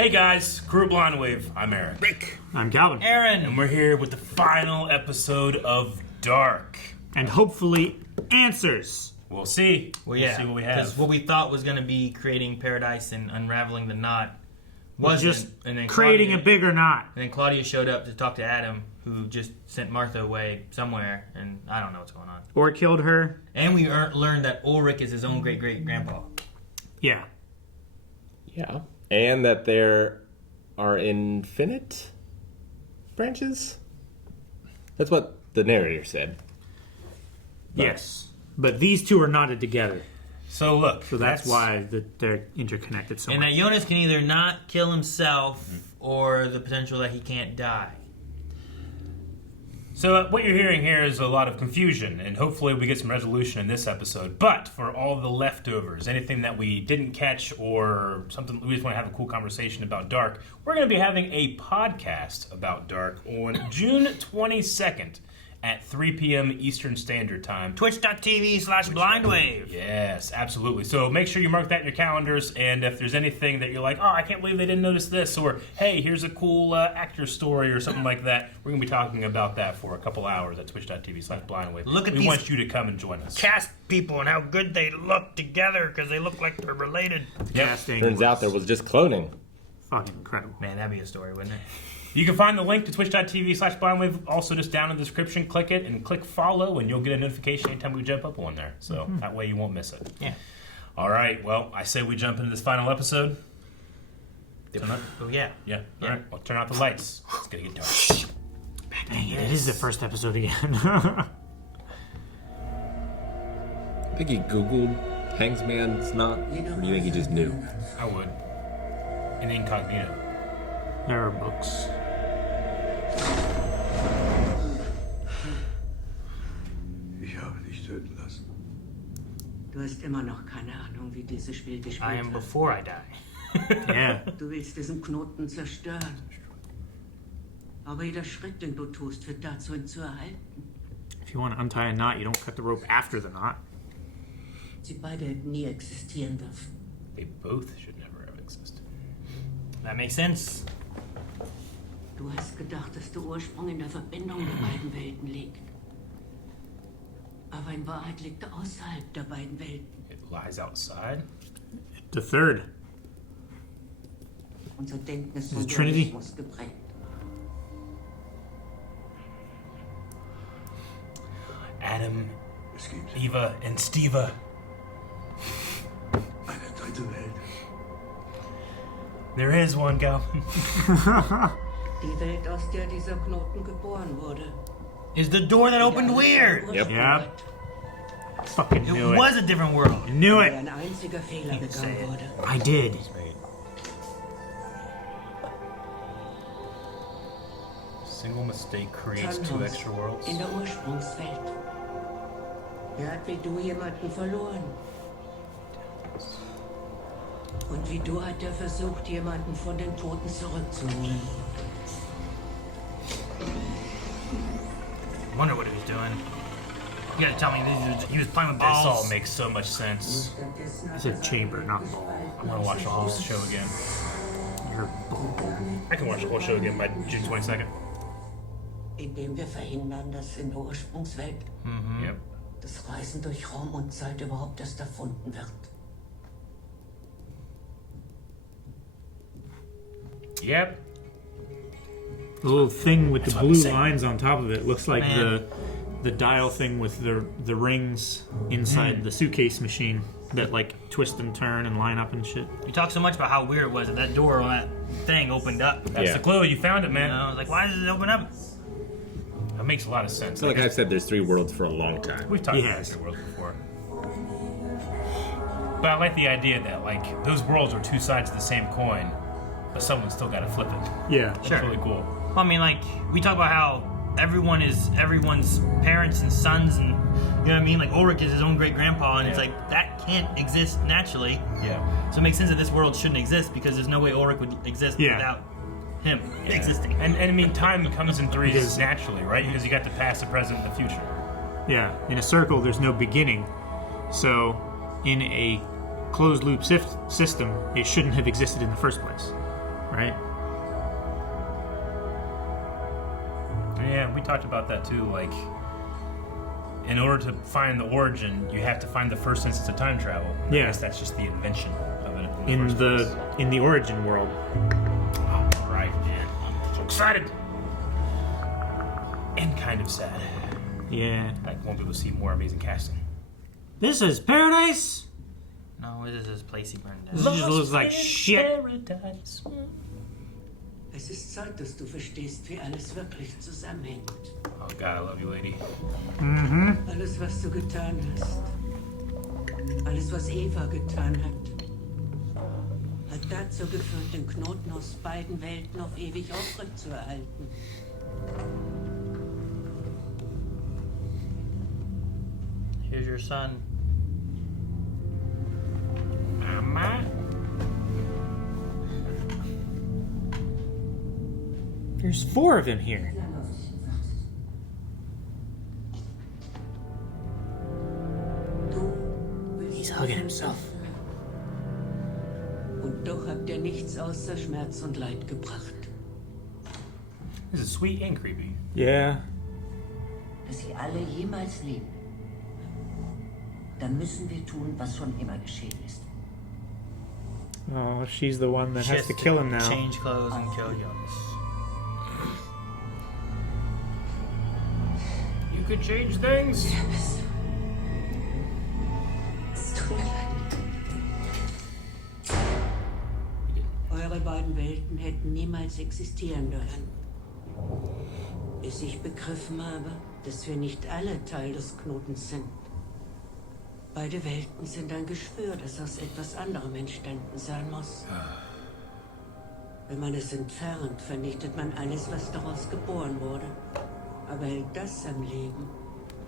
Hey guys, Crew Blind Wave. I'm Eric. Rick. I'm Calvin. Aaron. And we're here with the final episode of Dark. And hopefully answers. We'll see. Well, yeah. We'll see what we have. Because what we thought was going to be creating paradise and unraveling the knot wasn't. Just and then creating a bigger knot. And then Claudia showed up to talk to Adam, who just sent Martha away somewhere, and I don't know what's going on. Or killed her. And we learned that Ulrich is his own great-great-grandpa. Yeah. Yeah. And that there are infinite branches? That's what the narrator said. But Yes. But these two are knotted together. So look. So that's why they're interconnected so And much. that Jonas can either not kill himself or the potential that he can't die. So what you're hearing here is a lot of confusion, and hopefully we get some resolution in this episode. But for all the leftovers, anything that we didn't catch or something we just want to have a cool conversation about Dark, we're going to be having a podcast about Dark on June 22nd at 3 p.m. Eastern Standard Time. Twitch.tv/blindwave. Yes, absolutely. So make sure you mark that in your calendars, and if there's anything that you're like, oh, I can't believe they didn't notice this, or hey, here's a cool actor story or something like that, we're going to be talking about that for a couple hours at twitch.tv/blindwave. Look at we these want you to come and join us. Cast people and how good they look together because they look like they're related. Casting turns out there was just cloning. fucking incredible. Man, that'd be a story, wouldn't it? You can find the link to twitch.tv/blindwave also just down in the description. Click it and click follow, and you'll get a notification anytime we jump up on there. So that way you won't miss it. Yeah. All right, well, I say we jump into this final episode. Oh, yeah. Yeah, all right, I'll turn out the lights. It's going to get dark. Dang it, it is the first episode again. I think he Googled Hangsman's knot, or do you think he just knew? I would. In incognito. There are books. Ich habe dich töten lassen. Du hast immer noch keine Ahnung, wie dieses Spiel gespielt I am wird. before I die. Yeah. Du willst diesen Knoten zerstören. Aber jeder Schritt, den du tust, wird dazu, ihn zu erhalten. If you want to untie a knot, you don't cut the rope after the knot. Sie beide hätten nie existieren dürfen. They both should never have existed. That makes sense. Du hast gedacht, dass der Ursprung in der Verbindung der beiden Welten liegt. Aber in Wahrheit liegt er außerhalb der beiden Welten. It lies outside. The third. Unser Denken ist Is von it Trinity? Dualismus geprägt. Adam, Es gibt Eva, and Steva. eine dritte Welt. There is one, Calvin. Die Welt, aus der dieser Knoten geboren wurde. Is the door that opened weird. Yep. Yep. Fucking It knew it. was a different world. Knew Wo it. ein einziger Fehler say begangen it. wurde. I did. Single mistake creates two Thanos extra worlds. in der Ursprungswelt. Er hat wie du jemanden verloren. Und wie du hat er versucht, jemanden von den Toten zurückzuholen. I wonder what he was doing. You gotta tell me he was playing with This all balls. makes so much sense. It's a chamber, not ball. I want to watch the whole show again. You're ball. I can watch the whole show again by June 22nd. Indem wir verhindern, dass in der Ursprungswelt Yep. das Reisen durch Raum und Zeit überhaupt erst erfunden wird. Yep. The little thing with That's the what I'm blue saying. lines on top of it looks like Man. the dial thing with the rings inside the suitcase machine that like twist and turn and line up and shit. You talk so much about how weird it was that door on that thing opened up. That's Yeah. the clue. You found it, You man. know, I was like, why does it open up? That makes a lot of sense. So like I've said, there's three worlds for a long time. We've talked about Yes. different worlds before. But I like the idea that like those worlds are two sides of the same coin, but someone's still got to flip it. Yeah. That's Sure. really cool. Well, I mean, like, we talk about how everyone is everyone's parents and sons, and you know what I mean? Like, Ulrich is his own great-grandpa, and it's Yeah. like, that can't exist naturally. Yeah. So it makes sense that this world shouldn't exist, because there's no way Ulrich would exist Yeah. without him existing. And I mean, time comes in threes Because- naturally, right? Because you got the past, the present, and the future. Yeah. In a circle, there's no beginning. So, in a closed loop system, it shouldn't have existed in the first place, right? right? Yeah, we talked about that too. Like, in order to find the origin, you have to find the first instance of time travel. And Yeah. I guess that's just the invention of it. In first place. the origin world. All right, man. I'm so excited. And kind of sad. Yeah. I won't be able to see more amazing casting. This is paradise. No, this is place he burned This down. just looks like shit. Paradise. Es ist Zeit, dass du verstehst, wie alles wirklich zusammenhängt. Oh God, I love you, lady. Alles, was du getan hast. Alles, was Eva getan hat dazu geführt, den Knoten aus beiden Welten auf ewig aufrecht zu erhalten. Here's your son. Mama? There's 4 of him here. He's hugging himself. Und doch habt ihr nichts außer Schmerz und Leid gebracht. This is sweet and creepy. Yeah. Dass sie alle jemals leben, dann müssen wir tun, was schon immer geschehen ist. Oh, she's the one that She has to kill him now. Change clothes and kill you. You could change things. Es tut mir leid. Eure beiden Welten hätten niemals existieren dürfen. Bis ich begriffen habe, dass wir nicht alle Teil des Knotens sind. Beide Welten sind ein Geschwür, das aus etwas anderem entstanden sein muss. Wenn man es entfernt, vernichtet man alles, was daraus geboren wurde. Aber hält das am Leben,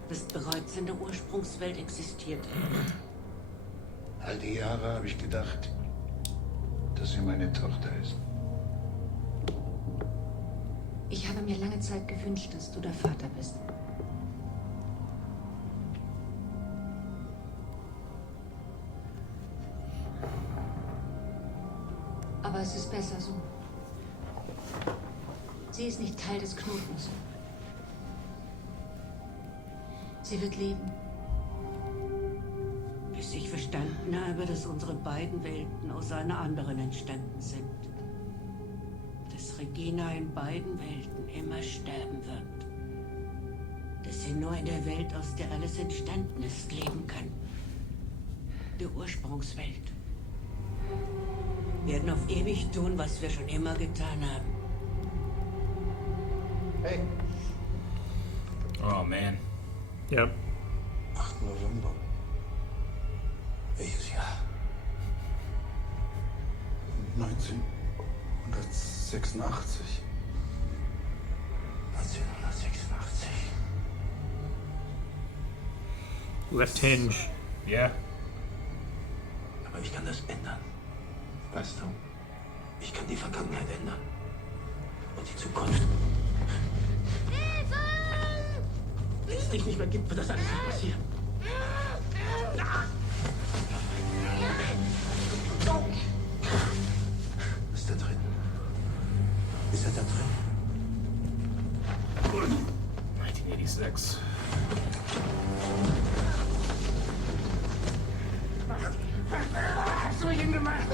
das bereits in der Ursprungswelt existiert hat. All die Jahre habe ich gedacht, dass sie meine Tochter ist. Ich habe mir lange Zeit gewünscht, dass du der Vater bist. Aber es ist besser so. Sie ist nicht Teil des Knotens. Sie wird leben. Bis ich verstanden habe, dass unsere beiden Welten aus einer anderen entstanden sind. Dass Regina in beiden Welten immer sterben wird. Dass sie nur in der Welt, aus der alles entstanden ist, leben kann. Der Ursprungswelt. Wir werden auf ewig tun, was wir schon immer getan haben. Hey, Oh man. Yep. 8. November. Welches Jahr? 1986. 1986. Left hinge. Yeah. Aber ich kann das ändern. Weißt du? Ich kann die Vergangenheit ändern. Und die Zukunft. Wenn es dich nicht mehr gibt, wird das alles nicht passieren. Ist er drin? Ist er da drin? 1986. Hast du ihn gemacht?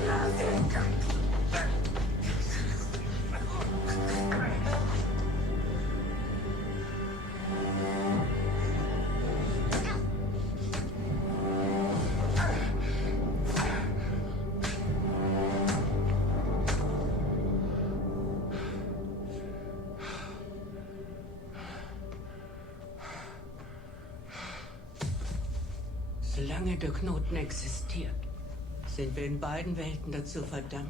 Solange der Knoten existiert, sind wir in beiden Welten dazu verdammt,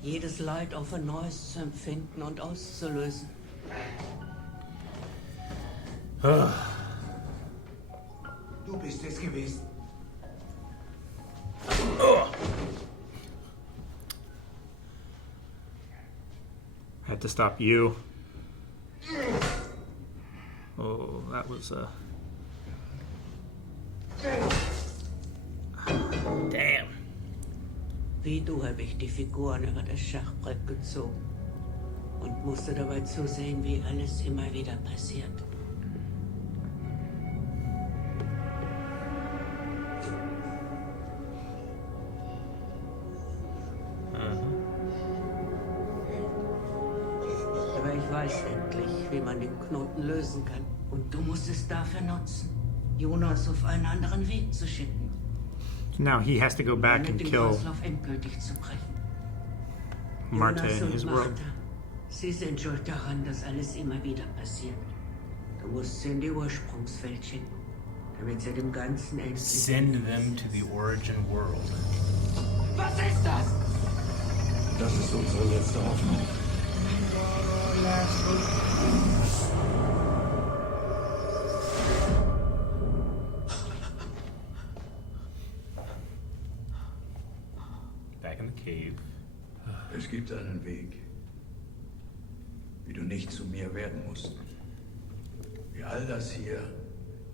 jedes Leid auf ein neues zu empfinden und auszulösen. Du bist es gewesen. Had to stop you. Oh, that was Damn. Wie du habe ich die Figuren über das Schachbrett gezogen und musste dabei zusehen, wie alles immer wieder passiert. Aber ich weiß endlich, wie man den Knoten lösen kann. Und du musst es dafür nutzen, Jonas auf einen anderen Weg zu schicken. Now he has to go back Mit and dem kill Kreislauf endgültig zu brechen. Marte Jonas in und his world. Martha, sie sind schuld daran, dass alles immer wieder passiert. Du musst sie in die Ursprungswelt schicken, damit sie dem Ganzen endlich... Send them to the origin world. Was ist das? Das ist unsere letzte Hoffnung. Back in the cave. Es gibt einen Weg, wie du nicht zu mir werden musst. Wie all das hier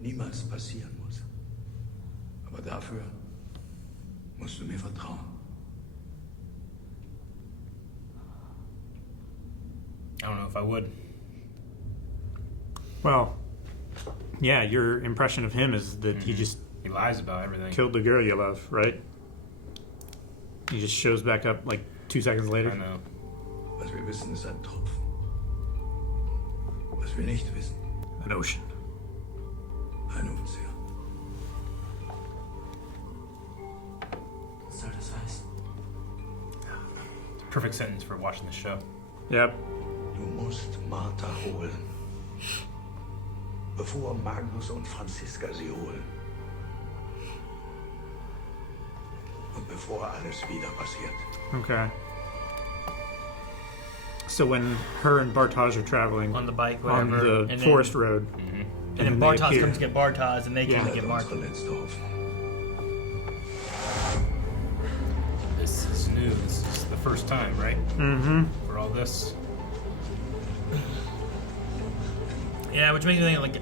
niemals passieren muss. Aber dafür musst du mir vertrauen. I don't know if I would. Well, yeah, your impression of him is that he just He lies about everything. killed the girl you love, right? He just shows back up like 2 seconds I later. know. Was wir wissen, ist ein Tropfen. Was wir nicht wissen, An ocean. ein Ozean. Was soll das heißen? Perfect sentence for watching the show. Yep. Du musst Martha holen. Bevor Magnus und Franziska sie holen. Und bevor alles wieder passiert. Okay. So when her and Bartaj are traveling On the bike, on whatever. the and forest then, road, And then they Bartos appear. comes to get Bartos, and they Yeah. come to Das get ist Martha. unsere letzte Hoffnung. This is new. This is the first time, right? Mm-hmm. For all this. Yeah, which makes me think, like,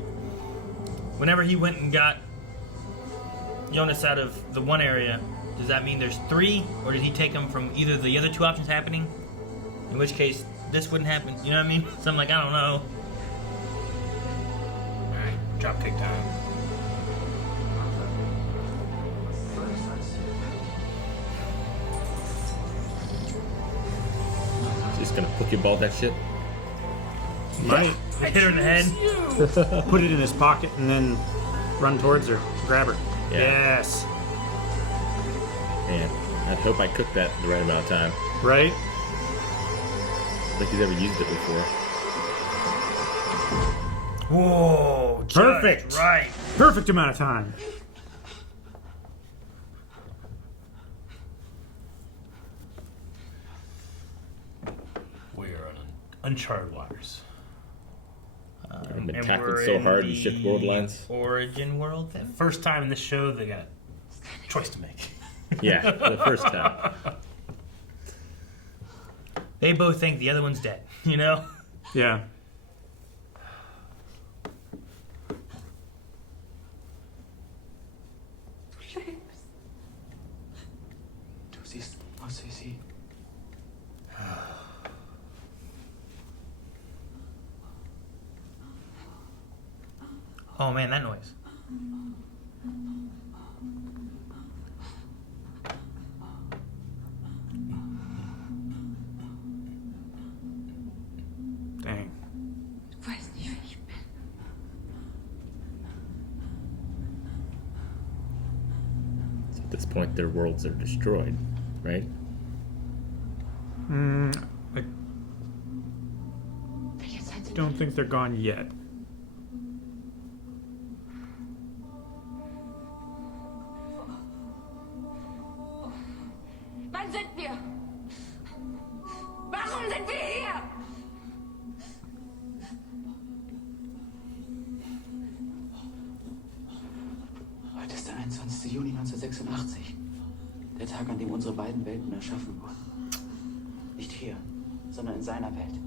whenever he went and got Jonas out of the one area, does that mean there's 3? Or did he take him from either the other 2 options happening? In which case, this wouldn't happen. You know what I mean? So I'm like, I don't know. Alright, dropkick time. Just gonna pokeball that shit. Might Hit her in the head. put it in his pocket and then run towards her, grab her. Yeah. Yes. Man, I hope I cooked that the right amount of time. Right? Like he's ever used it before. Whoa. Judge, Perfect. Right. Perfect amount of time. We are on uncharted waters. I've been And tackled we're so in hard in the shift world lines. Origin world then? First time in this show, they got a choice to make. Yeah, for the first time. They both think the other one's dead, you know? Yeah. Du lebst. Du siehst aus wie sie. Oh man, that noise. Dang. Du weißt nicht, wer ich bin. So at this point, their worlds are destroyed, right? I Welche Zeit sind don't wir? think they're gone yet. Wann sind wir? Warum sind wir hier? Heute ist der 21. Juni 1986. Der Tag, an dem unsere beiden Welten erschaffen wurden. Nicht hier, sondern in seiner Welt.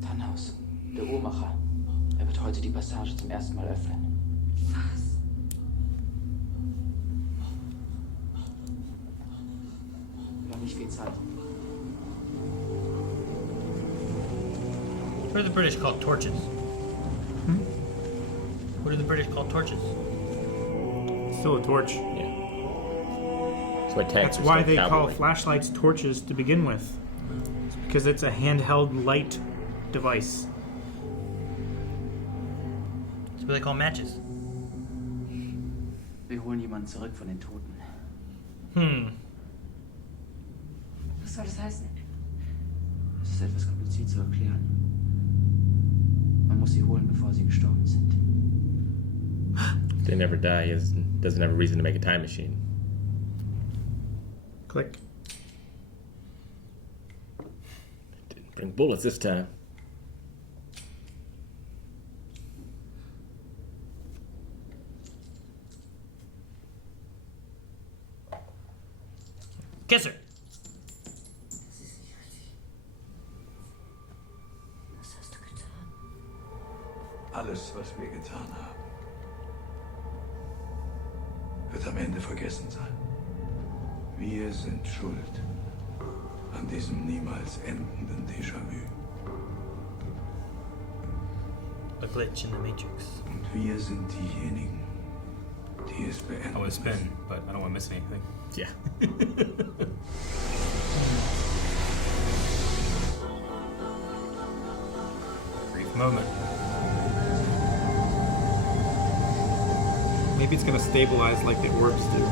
Tannhaus, der Uhrmacher. Er wird heute die Passage zum ersten Mal öffnen. Was? nicht viel Zeit. What are the British called? Torches. What do the British call torches? Still a torch. Yeah. That's why tanks That's are why still they cavalry. call flashlights torches to begin with. It's because it's a handheld light device. That's what they call matches. Wir holen jemanden zurück von den Toten. Was soll das heißen? Das ist etwas kompliziert zu erklären. Man muss sie holen, bevor sie gestorben sind. They never die. He doesn't have a reason to make a time machine. Click. Didn't bring bullets this time. Kiss her. Was hast du getan? Alles, was wir getan haben, wird am Ende vergessen sein. Wir sind schuld an diesem niemals endenden Déjà-vu. A glitch in the Matrix. Und wir sind diejenigen, die es I beenden. want to spin, but I don't want to miss anything. Yeah. Brief moment. Maybe it's gonna stabilize like the orbs do.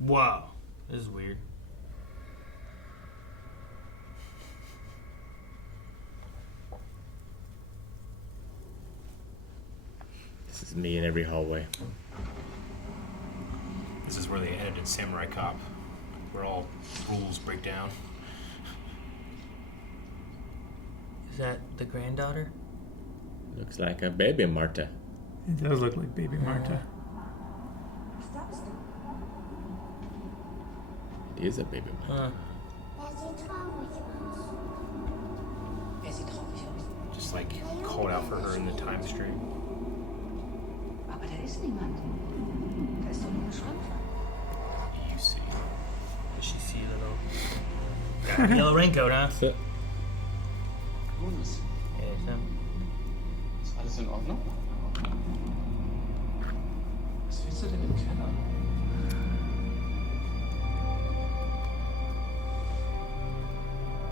Wow. This is weird. This is me in every hallway. This is where they edited Samurai Cop, where all rules break down. Is that the granddaughter? Looks like a baby Marta. It does look like Baby Marta. It is a baby Marta. Wer sieht traurig aus? Just like called out for her in the time stream. Aber da ist niemand. Da ist doch nur eine Schrankfahrt. You see. Does she see a little yellow raincoat, huh? That's it. Jonas, Yeah, so. ist alles in Ordnung? Was willst du denn im Keller?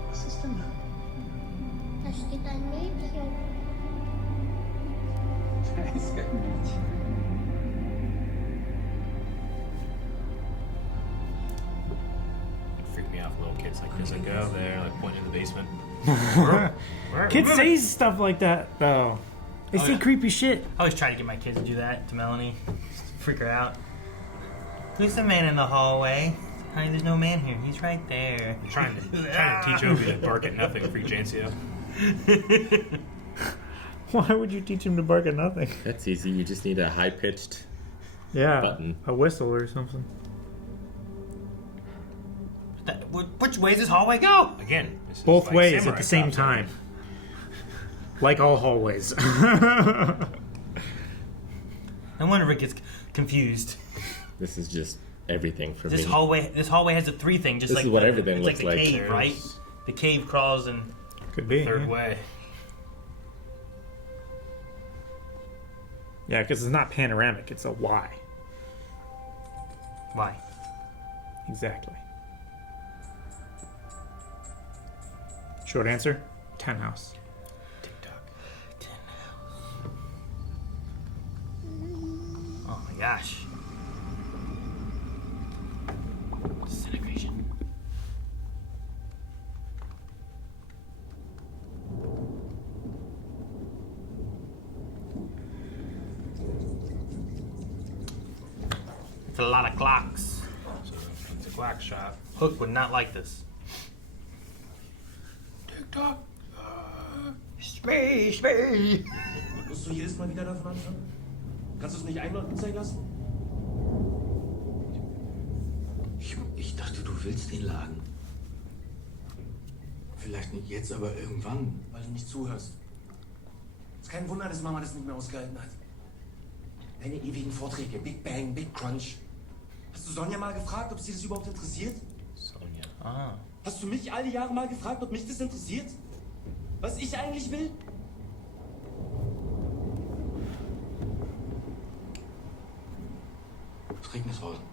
Was ist denn da? Da steht ein Mädchen. Da ist kein Mädchen. Freak me out for little kids like this. I go there, like pointing in the basement. Kids say stuff like that, though. They say yeah. creepy shit. I always try to get my kids to do that to Melanie. Just to freak her out. Who's the man in the hallway? Honey, there's no man here. He's right there. trying to teach Obi to bark at nothing and freak Jancio. Why would you teach him to bark at nothing? That's easy. You just need a high-pitched Yeah, button. a whistle or something. Which way does this hallway go? Again, this is Both like ways Samurai at the same Cop. time. Like all hallways. No wonder Rick gets confused. This is just everything for This me. hallway has a 3 thing, just This like is what the, everything it's looks like the like. cave, right? The cave crawls and Could be. Third yeah. way. Yeah, because it's not panoramic, it's a Y. why? Exactly. Short answer, 10 house. TikTok. Oh my gosh. Disintegration. It's a lot of clocks. So it's a clock shop. Hook would not like this. TikTok. Musst du jedes Mal wieder davon anfangen? Kannst du es nicht einmal gut sein lassen? willst den Laden. Vielleicht nicht jetzt, aber irgendwann. Weil du nicht zuhörst. Ist kein Wunder, dass Mama das nicht mehr ausgehalten hat. Deine ewigen Vorträge, Big Bang, Big Crunch. Hast du Sonja mal gefragt, ob sie das überhaupt interessiert? Sonja. Ah. Hast du mich all die Jahre mal gefragt, ob mich das interessiert? Was ich eigentlich will? Es regnet draußen.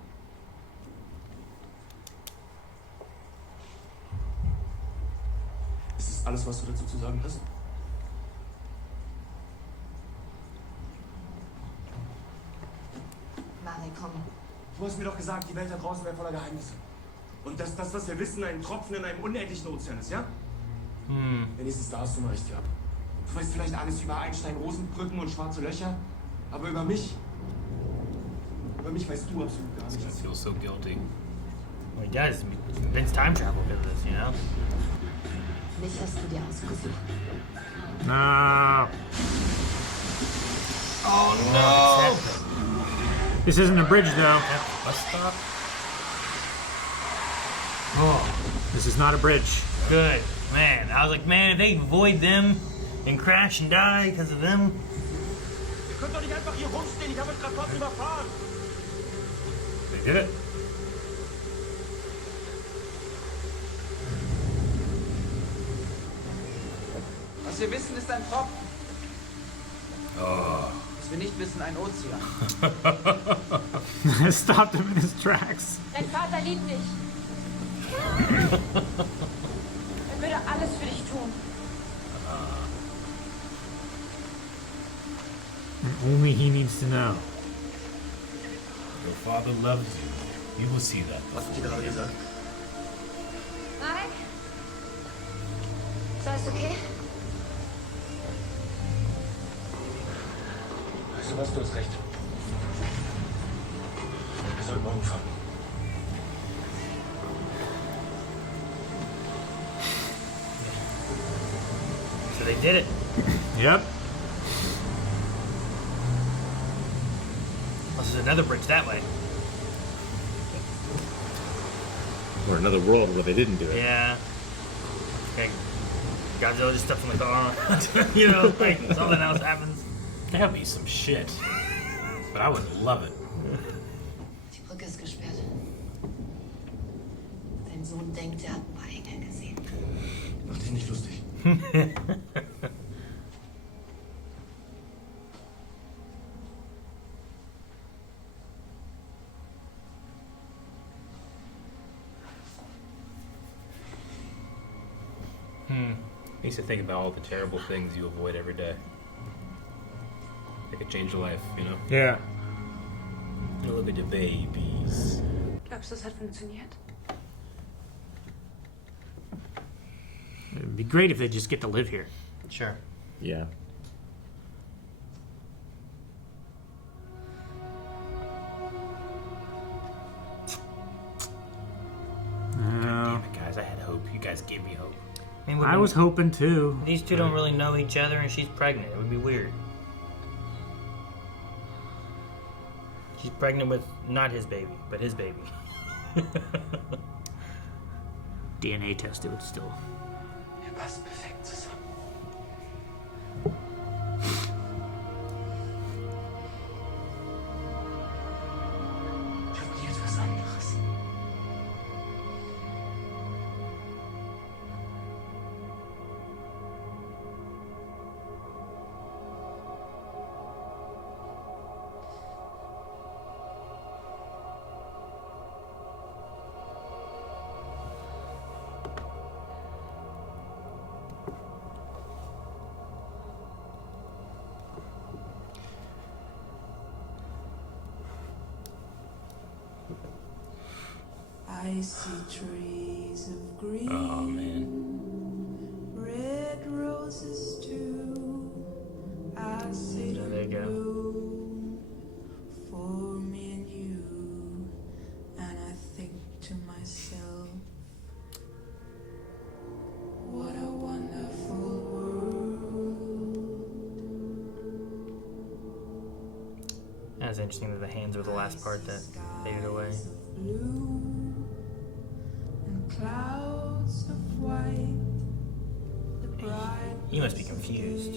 Ist das alles, was du dazu zu sagen hast? Mari, komm. Du hast mir doch gesagt, die Welt da draußen wäre voller Geheimnisse. Und dass das, was wir wissen, ein Tropfen in einem unendlichen Ozean ist, ja? Wenigstens da hast du mal recht gehabt. Du weißt vielleicht alles über Einstein-Rosenbrücken und schwarze Löcher, aber über mich weißt du absolut gar I nichts. feel so guilty. Well, he does. Vince time travel business, you know? Mich hast du dir ausgesucht. No. Oh no! This isn't a bridge, though. Bus stop? Oh, This is not a bridge. good. Man, I was like, man, if they avoid them and crash and die because of them. Ihr könnt doch nicht einfach hier rumstehen, ich habe euch gerade trotzdem überfahren. They did it. Was wir wissen, ist ein Tropfen. Oh. Was wir nicht wissen, ein Ozean. Stopped him in his tracks. Dein Vater liebt dich. Er würde alles für dich tun. And only he needs to know. Your father loves you. You will see that. Was habt ihr gerade gesagt? Nein? Ist alles okay? Weißt du was, du hast recht. Wir sollten morgen fahren. So they did it. Yep. This is another bridge that way. Or another world where they didn't do it. Yeah. Okay. Godzilla just steps on the car. You know, like something else happens. That'd be some shit. But I would love it. Die Brücke ist gesperrt. Dein Sohn denkt, er hat ein paar Engel gesehen. Mach dich nicht lustig. Makes you think about all the terrible things you avoid every day. They could change your life, you know? Yeah. And look at the babies. Glaubst du, das hat funktioniert? It'd be great if they just get to live here. Sure. Yeah. Damn it, guys. I had hope. You guys gave me hope. I mean, I was hoping too. These two don't really know each other, and she's pregnant. It would be weird. She's pregnant with not his baby, but his baby. DNA test, it would still. Ihr passt perfekt zusammen. Ich hab nie etwas anderes. I see trees of green, Oh, man. red roses too. I see Yeah, there you go. bloom for me and you, and I think to myself, what a wonderful world. That's interesting that the hands were the last part that faded away. Blue, clouds of white, the bright He must be confused.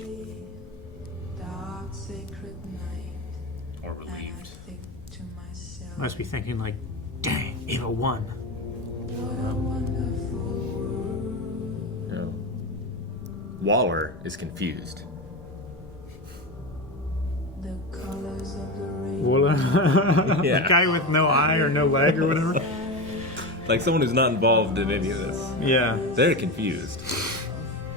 dark sacred night. Or And I relieved. think to myself, Must be thinking like, dang, Ava won. what a wonderful world. No. Waller is confused. The colors of the rainbow. Well, Yeah. the guy with no eye or no leg or whatever. Like someone who's not involved in any of this. Yeah. They're confused.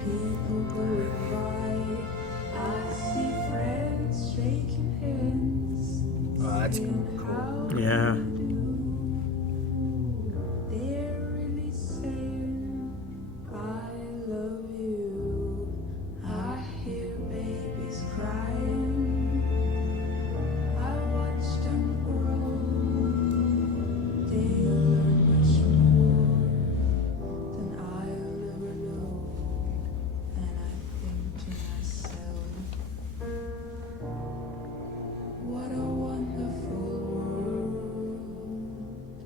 People going by, I see friends shaking hands. Oh, that's saying how Yeah. they're really saying, I love you. I hear babies crying. I watch them grow. They learn much more than I'll ever know. And I think to myself, what a wonderful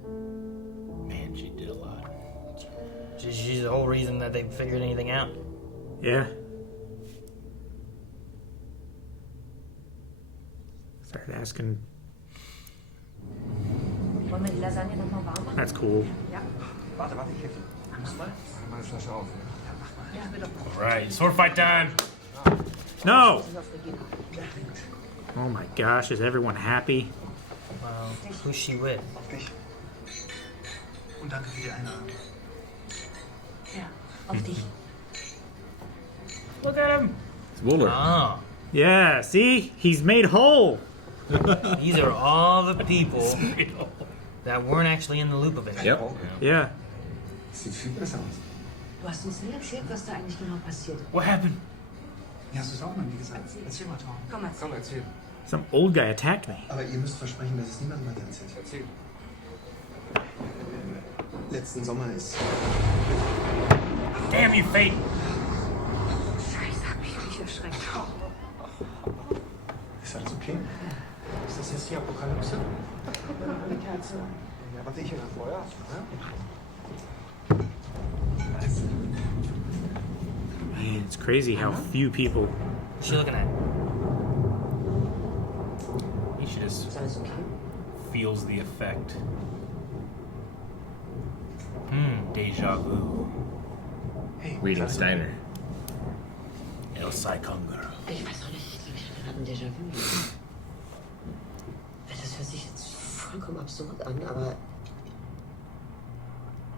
world. Man, she did a lot. She's the whole reason that they figured anything out. Yeah. Started asking. Wollen wir die Lasagne nochmal warm machen? That's cool. Ja. Warte, ich helfe dir. Mach mal eine Flasche auf. Ja, bitte. Alright, sword fight time! No! Oh my gosh, is everyone happy? Wow. Who's she with? Auf dich. Und danke für die Einladung. Ja, auf dich. Look at him! It's Waller. Ah. Yeah, see? He's made whole. These are all the people that weren't actually in the loop of it. Yep. Yeah. Sieht viel besser aus. Du hast uns nie erzählt, was da eigentlich genau passiert. What happened? Ja, hast du es auch noch nie gesagt. Erzähl mal, Tom. Komm mal. Komm, erzähl. Some old guy attacked me. Aber ihr müsst versprechen, dass es niemandem weiter erzählt. Erzähl. Letzten Sommer ist Damn you, Fate! Scheiße, hab ich mich erschreckt. Ist alles okay? Ist das jetzt die Apokalypse? Eine Kerze. Ja, warte, ich hier nach Feuer. Man, it's crazy how few people. What's she looking at? She just Ist alles okay? feels the effect. Deja vu. Hey, Reading Steiner. El Psychonger. Ich weiß auch nicht, ich glaube, ich hatte gerade ein Déjà-vu. Das hört sich jetzt vollkommen absurd an, aber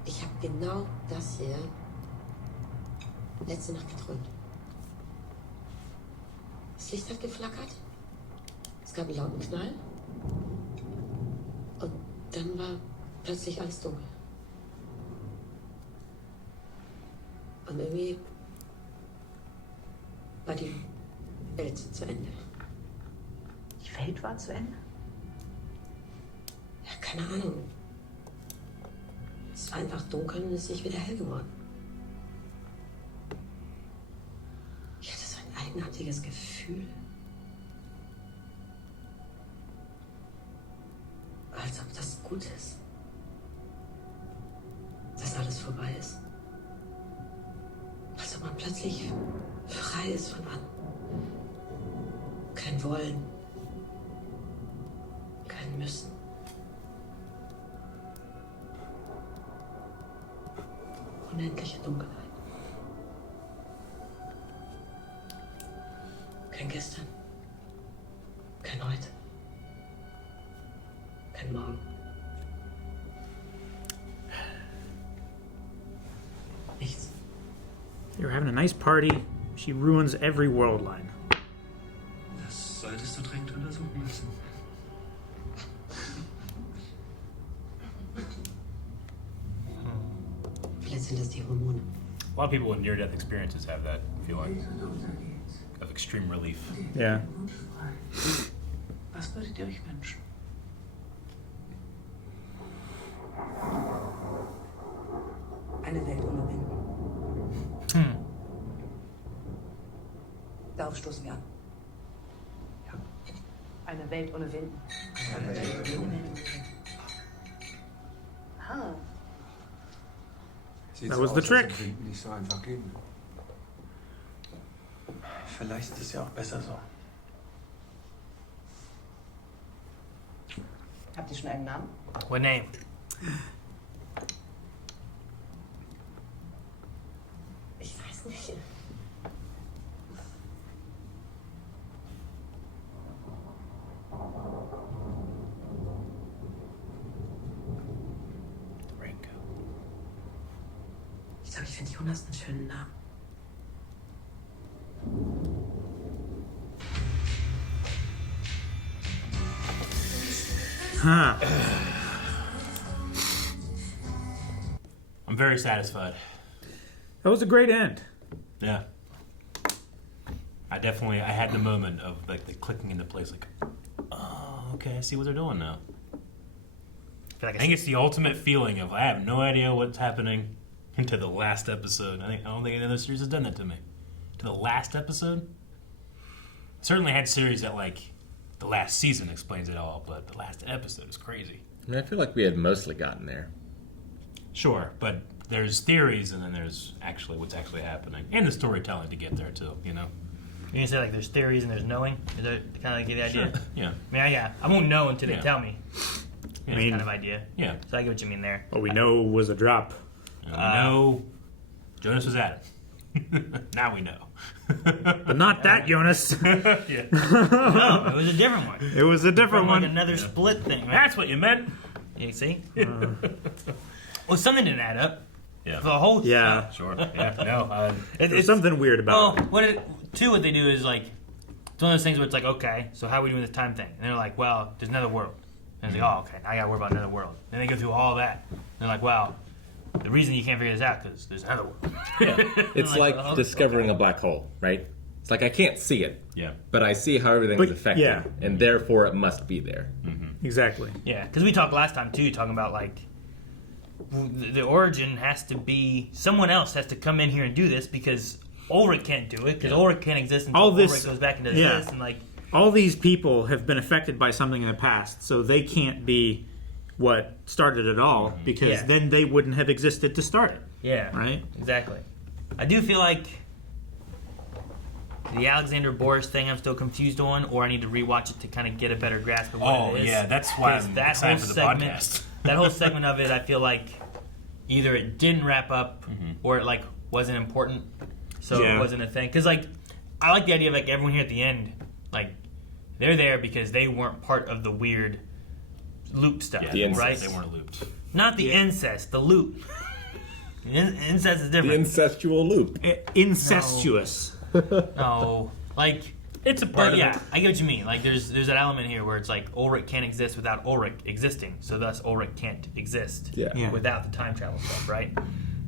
ich habe genau das hier letzte Nacht geträumt. Das Licht hat geflackert, es gab einen lauten Knall und dann war plötzlich alles dunkel. Und irgendwie war die Welt zu Ende. Die Welt war zu Ende? Ja, keine Ahnung. Es war einfach dunkel und es ist nicht wieder hell geworden. Ich hatte so ein eigenartiges Gefühl. Als ob das gut ist. Dass alles vorbei ist. Als ob man plötzlich frei ist von allem. Kein Wollen. Kein Müssen. Unendliche Dunkelheit. Kein Gestern. Kein Heute. Kein Morgen. Nichts. They were having a nice party. She ruins every world line. Das solltest du dringend untersuchen lassen. Vielleicht sind das die Hormone. A lot of people with near-death experiences have that feeling of extreme relief. Yeah. Was würdet ihr euch wünschen? Eine Welt ohne Wind. Darauf stoßen wir an. Ja. Eine Welt ohne Wind. Eine Welt ohne Wind. Ah. Sieht That so was the aus, als trick. ob Wink nicht so einfach gehen. Vielleicht ist es ja auch besser so. Habt ihr schon einen Namen? What name? Ich weiß nicht. Ringo. Ich glaube, ich finde Jonas einen schönen Namen. Huh. I'm very satisfied. That was a great end. Yeah. I had the moment of like the clicking into place, like, oh, okay, I see what they're doing now. I think it's the ultimate feeling of I have no idea what's happening into the last episode. I don't think any other series has done that to me. To the last episode? Certainly had series that like the last season explains it all, but the last episode is crazy. I mean, I feel like we had mostly gotten there. Sure, but there's theories and then there's actually what's actually happening. And the storytelling to get there too, you know? You can say like there's theories and there's knowing? Is that kind of like the idea? Sure. Yeah. I mean, I won't know until they Yeah. tell me. I That's mean, kind of idea. Yeah. So I get what you mean there. What we know was a drop. And we know Jonas was at it. Now we know. But not that, Jonas. Yeah. No, it was a different one. It was a different From one. like another split thing. Right? That's what you meant. You see? Well, something didn't add up. Yeah. For the whole Yeah. Sure. Yeah. No. There's something weird about Well, it. what they do is like, it's one of those things where it's like, okay, so how are we doing this time thing? And they're like, well, there's another world. And it's like, oh, okay, now I gotta worry about another world. Then they go through all that. And they're like, well, the reason you can't figure this out because there's another world. Yeah. It's like discovering a black hole, right? It's like I can't see it, Yeah. but I see how everything's But, affected, yeah. and therefore it must be there. Exactly. Yeah, because we talked last time too, talking about like the origin has to be someone else has to come in here and do this because Ulrich can't do it because Ulrich can't exist until All this- Ulrich goes back into yeah. this and like All these people have been affected by something in the past, so they can't be what started it all because Yeah. then they wouldn't have existed to start it. yeah, Right? exactly. I do feel like the Alexander Boris thing I'm still confused on, or I need to rewatch it to kind of get a better grasp of what Oh, it is. yeah, that's why 'Cause I'm that excited whole for the segment, podcast. that whole segment of it, I feel like either it didn't wrap up or it like wasn't important, so Yeah. it wasn't a thing. Because like I like the idea of like everyone here at the end, like they're there because they weren't part of the weird loop stuff, Yeah, The incest. right? They weren't looped. Not the incest, the loop. Incest is The different. incestual loop. Incestuous. No, like It's a part of yeah, it. I get what you mean. Like there's that element here where it's like Ulrich can't exist without Ulrich existing, so thus Ulrich can't exist Yeah. without the time travel stuff, right?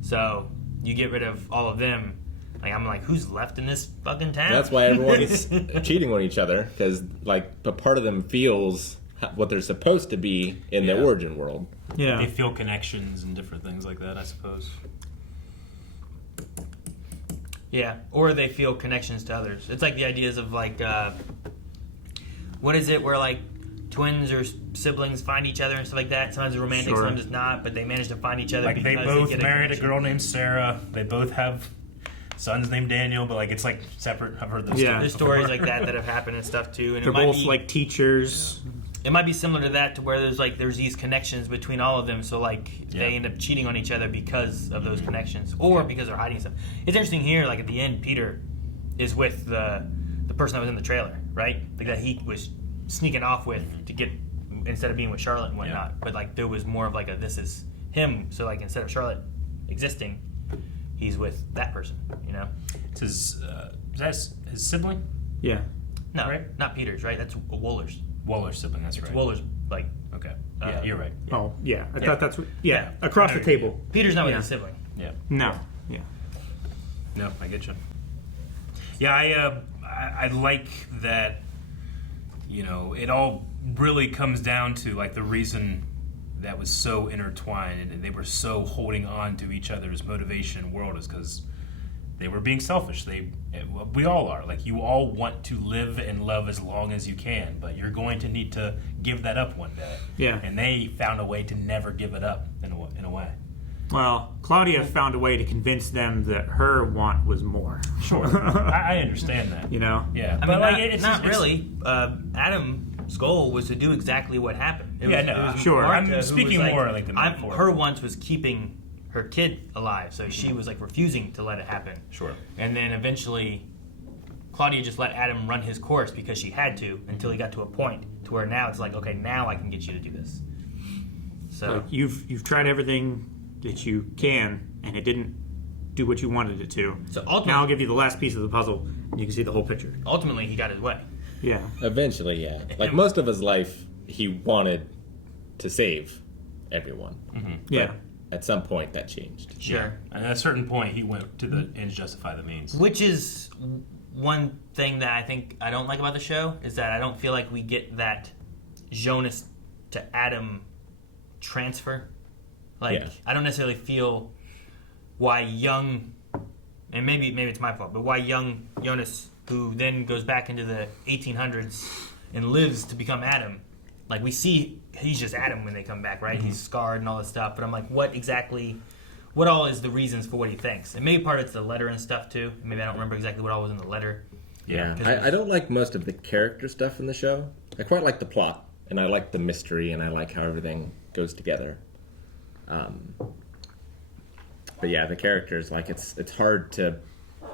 So you get rid of all of them. Like I'm like, who's left in this fucking town? That's why everyone's cheating on each other, because like a part of them feels what they're supposed to be in the origin world. Yeah. They feel connections and different things like that, I suppose. Yeah, or they feel connections to others. It's like the ideas of like, what is it where like twins or siblings find each other and stuff like that. Sometimes it's romantic, Sure. sometimes it's not, but they manage to find each other Like because they both get married a connection. girl named Sarah. They both have sons named Daniel, but like it's like separate. I've heard those Yeah. There's stories like that that have happened and stuff too. And They're it might both be, like teachers. it might be similar to that, to where there's these connections between all of them. So like they end up cheating on each other because of those connections, or because they're hiding stuff. It's interesting here. Like at the end, Peter is with the person that was in the trailer, right? Like that he was sneaking off with to get, instead of being with Charlotte and whatnot. But like there was more of like a this is him. So like instead of Charlotte existing, he's with that person. You know? It's his. Is that his sibling? Yeah. No, Right? not Peter's. Right? That's Woller's. Waller's sibling. That's right. Woller's like. Okay. Yeah, you're right. Oh, yeah. I Yeah. thought that's what. Yeah. Across the table. Peter's not with Yeah. his sibling. Yeah. No. Yeah. No, I get you. Yeah, I like that. You know, it all really comes down to like the reason that was so intertwined and they were so holding on to each other's motivation and world is because they were being selfish. We all are. Like you all want to live and love as long as you can, but you're going to need to give that up one day. Yeah. And they found a way to never give it up in a way. Well, Claudia found a way to convince them that her want was more. Sure. I understand that. You know? Yeah. I But mean, like, not, it's not it's- really. Adam's goal was to do exactly what happened. It was sure. Marta I'm who was speaking more like the I'm, metaphor. her want was keeping her kid alive, so she was like refusing to let it happen. Sure. And then eventually, Claudia just let Adam run his course because she had to until he got to a point to where now it's like, okay, now I can get you to do this. So Like you've tried everything that you can, and it didn't do what you wanted it to. So ultimately, now I'll give you the last piece of the puzzle, and you can see the whole picture. ultimately he got his way. Yeah. Eventually, yeah. Like most of his life, he wanted to save everyone. Yeah. At some point, that changed. Sure. And at a certain point, he went to the ends justify the means. Which is one thing that I think I don't like about the show is that I don't feel like we get that Jonas to Adam transfer. Like I don't necessarily feel why young, and maybe it's my fault, but why young Jonas, who then goes back into the 1800s and lives to become Adam, like we see he's just Adam when they come back, right? He's scarred and all this stuff, but I'm like, what all is the reasons for what he thinks? And maybe part of it's the letter and stuff too. Maybe I don't remember exactly what all was in the letter. Yeah, I don't like most of the character stuff in the show. I quite like the plot, and I like the mystery, and I like how everything goes together. But yeah, the characters, like it's hard to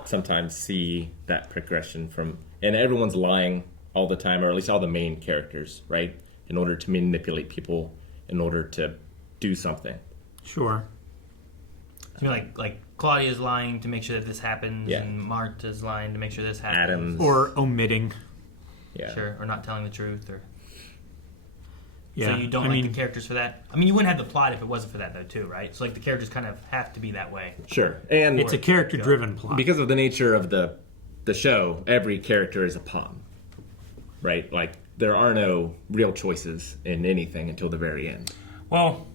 sometimes see that progression from, and everyone's lying all the time, or at least all the main characters, right? In order to manipulate people, in order to do something. Sure. So like Claudia's lying to make sure that this happens, Yeah. and Marta's lying to make sure this happens. Adam's Or omitting. Yeah. Sure, or not telling the truth, or Yeah. so you don't I like mean, the characters for that. I mean, you wouldn't have the plot if it wasn't for that, though, too, right? So like the characters kind of have to be that way. Sure, and it's a character-driven plot. because of the nature of the show. Every character is a pawn, right? Like there are no real choices in anything until the very end. Well,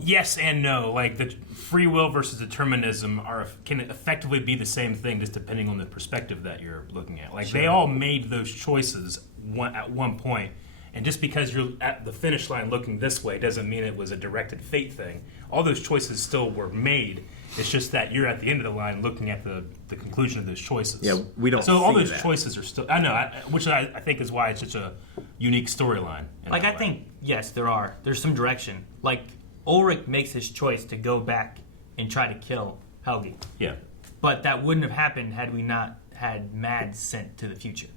yes and no. Like the free will versus determinism can effectively be the same thing, just depending on the perspective that you're looking at. Like they all made those choices at one point, and just because you're at the finish line looking this way doesn't mean it was a directed fate thing. All those choices still were made. It's just that you're at the end of the line looking at the conclusion of those choices. Yeah, we don't. So all see those that. choices are still. I know, which I think is why it's such a unique storyline. Like I think yes, there's some direction. Like Ulrich makes his choice to go back and try to kill Helgi. Yeah. But that wouldn't have happened had we not had Mads sent to the future,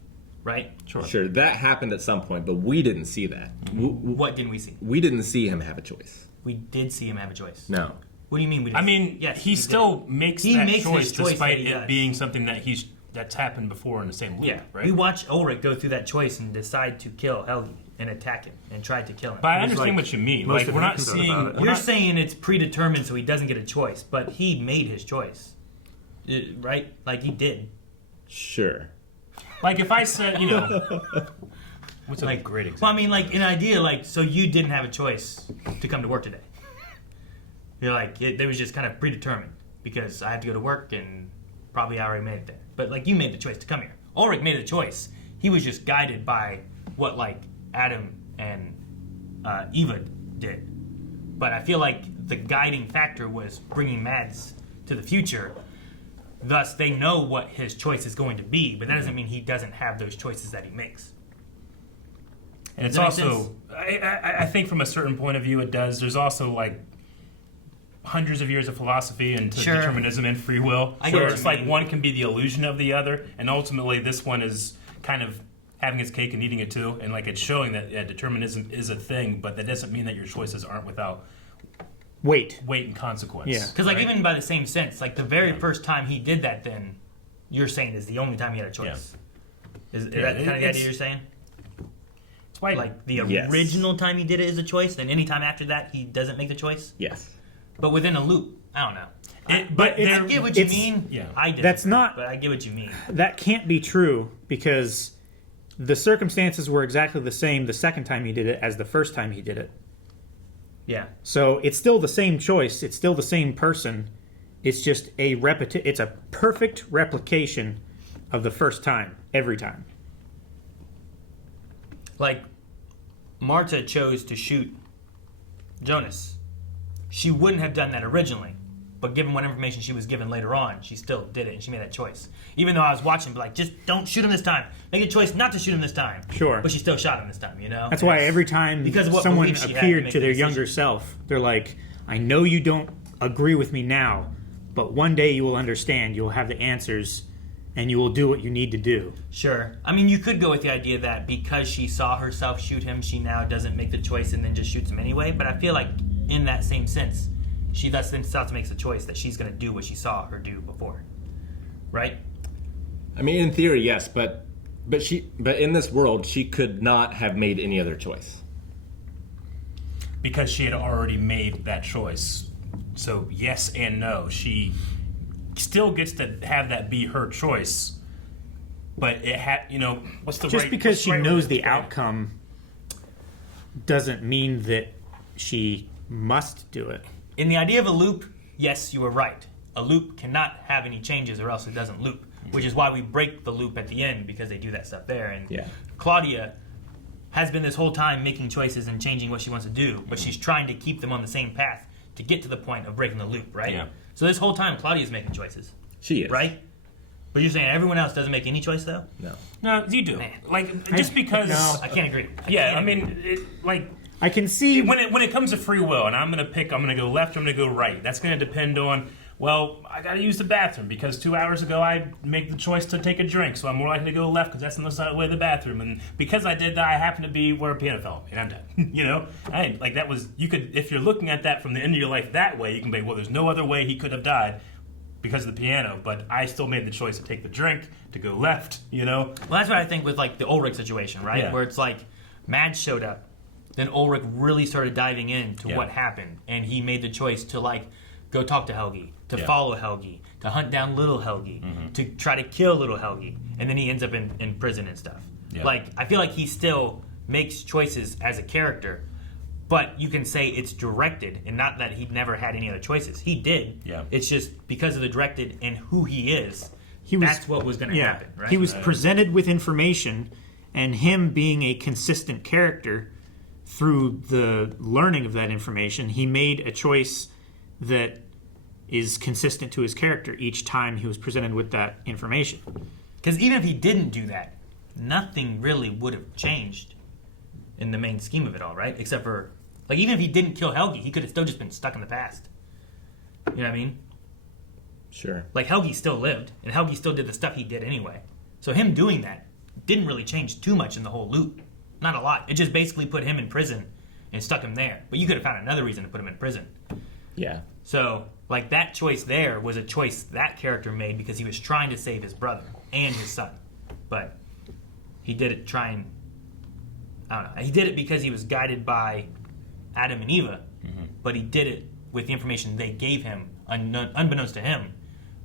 right? Sure, that happened at some point, but we didn't see that. What didn't we see? We didn't see him have a choice. We did see him have a choice. No. What do you mean? We didn't I mean, yes, he still makes He that makes his choice choice despite that he it does. being something that's happened before in the same loop, Yeah, right? we watched Ulrich go through that choice and decide to kill Helgi and attack him and tried to kill him. But I understand what you mean. Like we're not seeing. You're saying it's predetermined, so he doesn't get a choice, but he made his choice, right? Like he did. Sure. Like if I said, what's a great example? Well, I mean, like an idea, like so you didn't have a choice to come to work today. You're like it was just kind of predetermined because I have to go to work and probably I already made it there. But like you made the choice to come here. Ulrich made the choice. He was just guided by what like Adam and Eva did. But I feel like the guiding factor was bringing Mads to the future. Thus, they know what his choice is going to be, but that doesn't mean he doesn't have those choices that he makes. And it's Does that make also, I think from a certain point of view, it does. There's also like hundreds of years of philosophy into Sure. determinism and free will. I get Where what it's you like mean. one can be the illusion of the other, and ultimately this one is kind of having its cake and eating it too. And like it's showing that determinism is a thing, but that doesn't mean that your choices aren't without weight and consequence. Yeah. Because like even by the same sense, like the very first time he did that, then you're saying is the only time he had a choice. Is that kind of the idea you're saying? It's why like the Yes. original time he did it is a choice, then any time after that he doesn't make the choice. Yes. But within a loop, I don't know. but I it's- get what you it's- mean. Yeah. I did. That's not- But I get what you mean. That can't be true because the circumstances were exactly the same the second time he did it as the first time he did it. Yeah. So it's still the same choice. It's still the same person. It's just it's a perfect replication of the first time every time. Like Marta chose to shoot Jonas, she wouldn't have done that originally. But given what information she was given later on, she still did it, and she made that choice. Even though I was watching, like, just don't shoot him this time. Make a choice not to shoot him this time. Sure. But she still shot him this time, you know? That's why every time because of what someone belief she had appeared make to the their decision. younger self, they're like, I know you don't agree with me now, but one day you will understand, you'll have the answers, and you will do what you need to do. Sure. I mean, you could go with the idea that because she saw herself shoot him, she now doesn't make the choice and then just shoots him anyway. But I feel like in that same sense, she thus then starts to make the choice that she's going to do what she saw her do before. Right? I mean, in theory, yes, but in this world, she could not have made any other choice. Because she had already made that choice. So yes and no. She still gets to have that be her choice. But it had, what's the Just right... because she right knows way the to explain it? outcome doesn't mean that she must do it. In the idea of a loop, yes, you were right. A loop cannot have any changes or else it doesn't loop, which is why we break the loop at the end because they do that stuff there. And Claudia has been this whole time making choices and changing what she wants to do, but she's trying to keep them on the same path to get to the point of breaking the loop, right? Yeah. So this whole time, Claudia's making choices. She is. Right? But you're saying everyone else doesn't make any choice, though? No. No, you do. Man. Like, just because... No, I can't agree. I can see... When it comes to free will, and I'm going to go left, I'm going to go right, that's going to depend on, well, I got to use the bathroom because 2 hours ago I made the choice to take a drink, so I'm more likely to go left because that's on the side way of the bathroom. And because I did that, I happen to be where a piano fell, and I'm dead. That was, you could, if you're looking at that from the end of your life that way, you can be, well, there's no other way he could have died because of the piano, but I still made the choice to take the drink, to go left, Well, that's what I think with, like, the Ulrich situation, right? Yeah. Where it's like, Mads showed up. Then Ulrich really started diving into what happened, and he made the choice to go talk to Helgi, to follow Helgi, to hunt down little Helgi, to try to kill little Helgi, and then he ends up in prison and stuff. Yeah. I feel like he still makes choices as a character, but you can say it's directed, and not that he never had any other choices. He did. Yeah. It's just because of the directed and who he is. That's what was going to happen, right? He was presented with information, and him being a consistent character through the learning of that information, he made a choice that is consistent to his character each time he was presented with that information. Because even if he didn't do that, nothing really would have changed in the main scheme of it all, right? Except for, even if he didn't kill Helgi, he could have still just been stuck in the past. You know what I mean? Sure. Helgi still lived, and Helgi still did the stuff he did anyway. So him doing that didn't really change too much in the whole loop. Not a lot. It just basically put him in prison and stuck him there. But you could have found another reason to put him in prison. Yeah. So, that choice there was a choice that character made because he was trying to save his brother and his son. But he did it I don't know. He did it because he was guided by Adam and Eva, but he did it with the information they gave him, unbeknownst to him,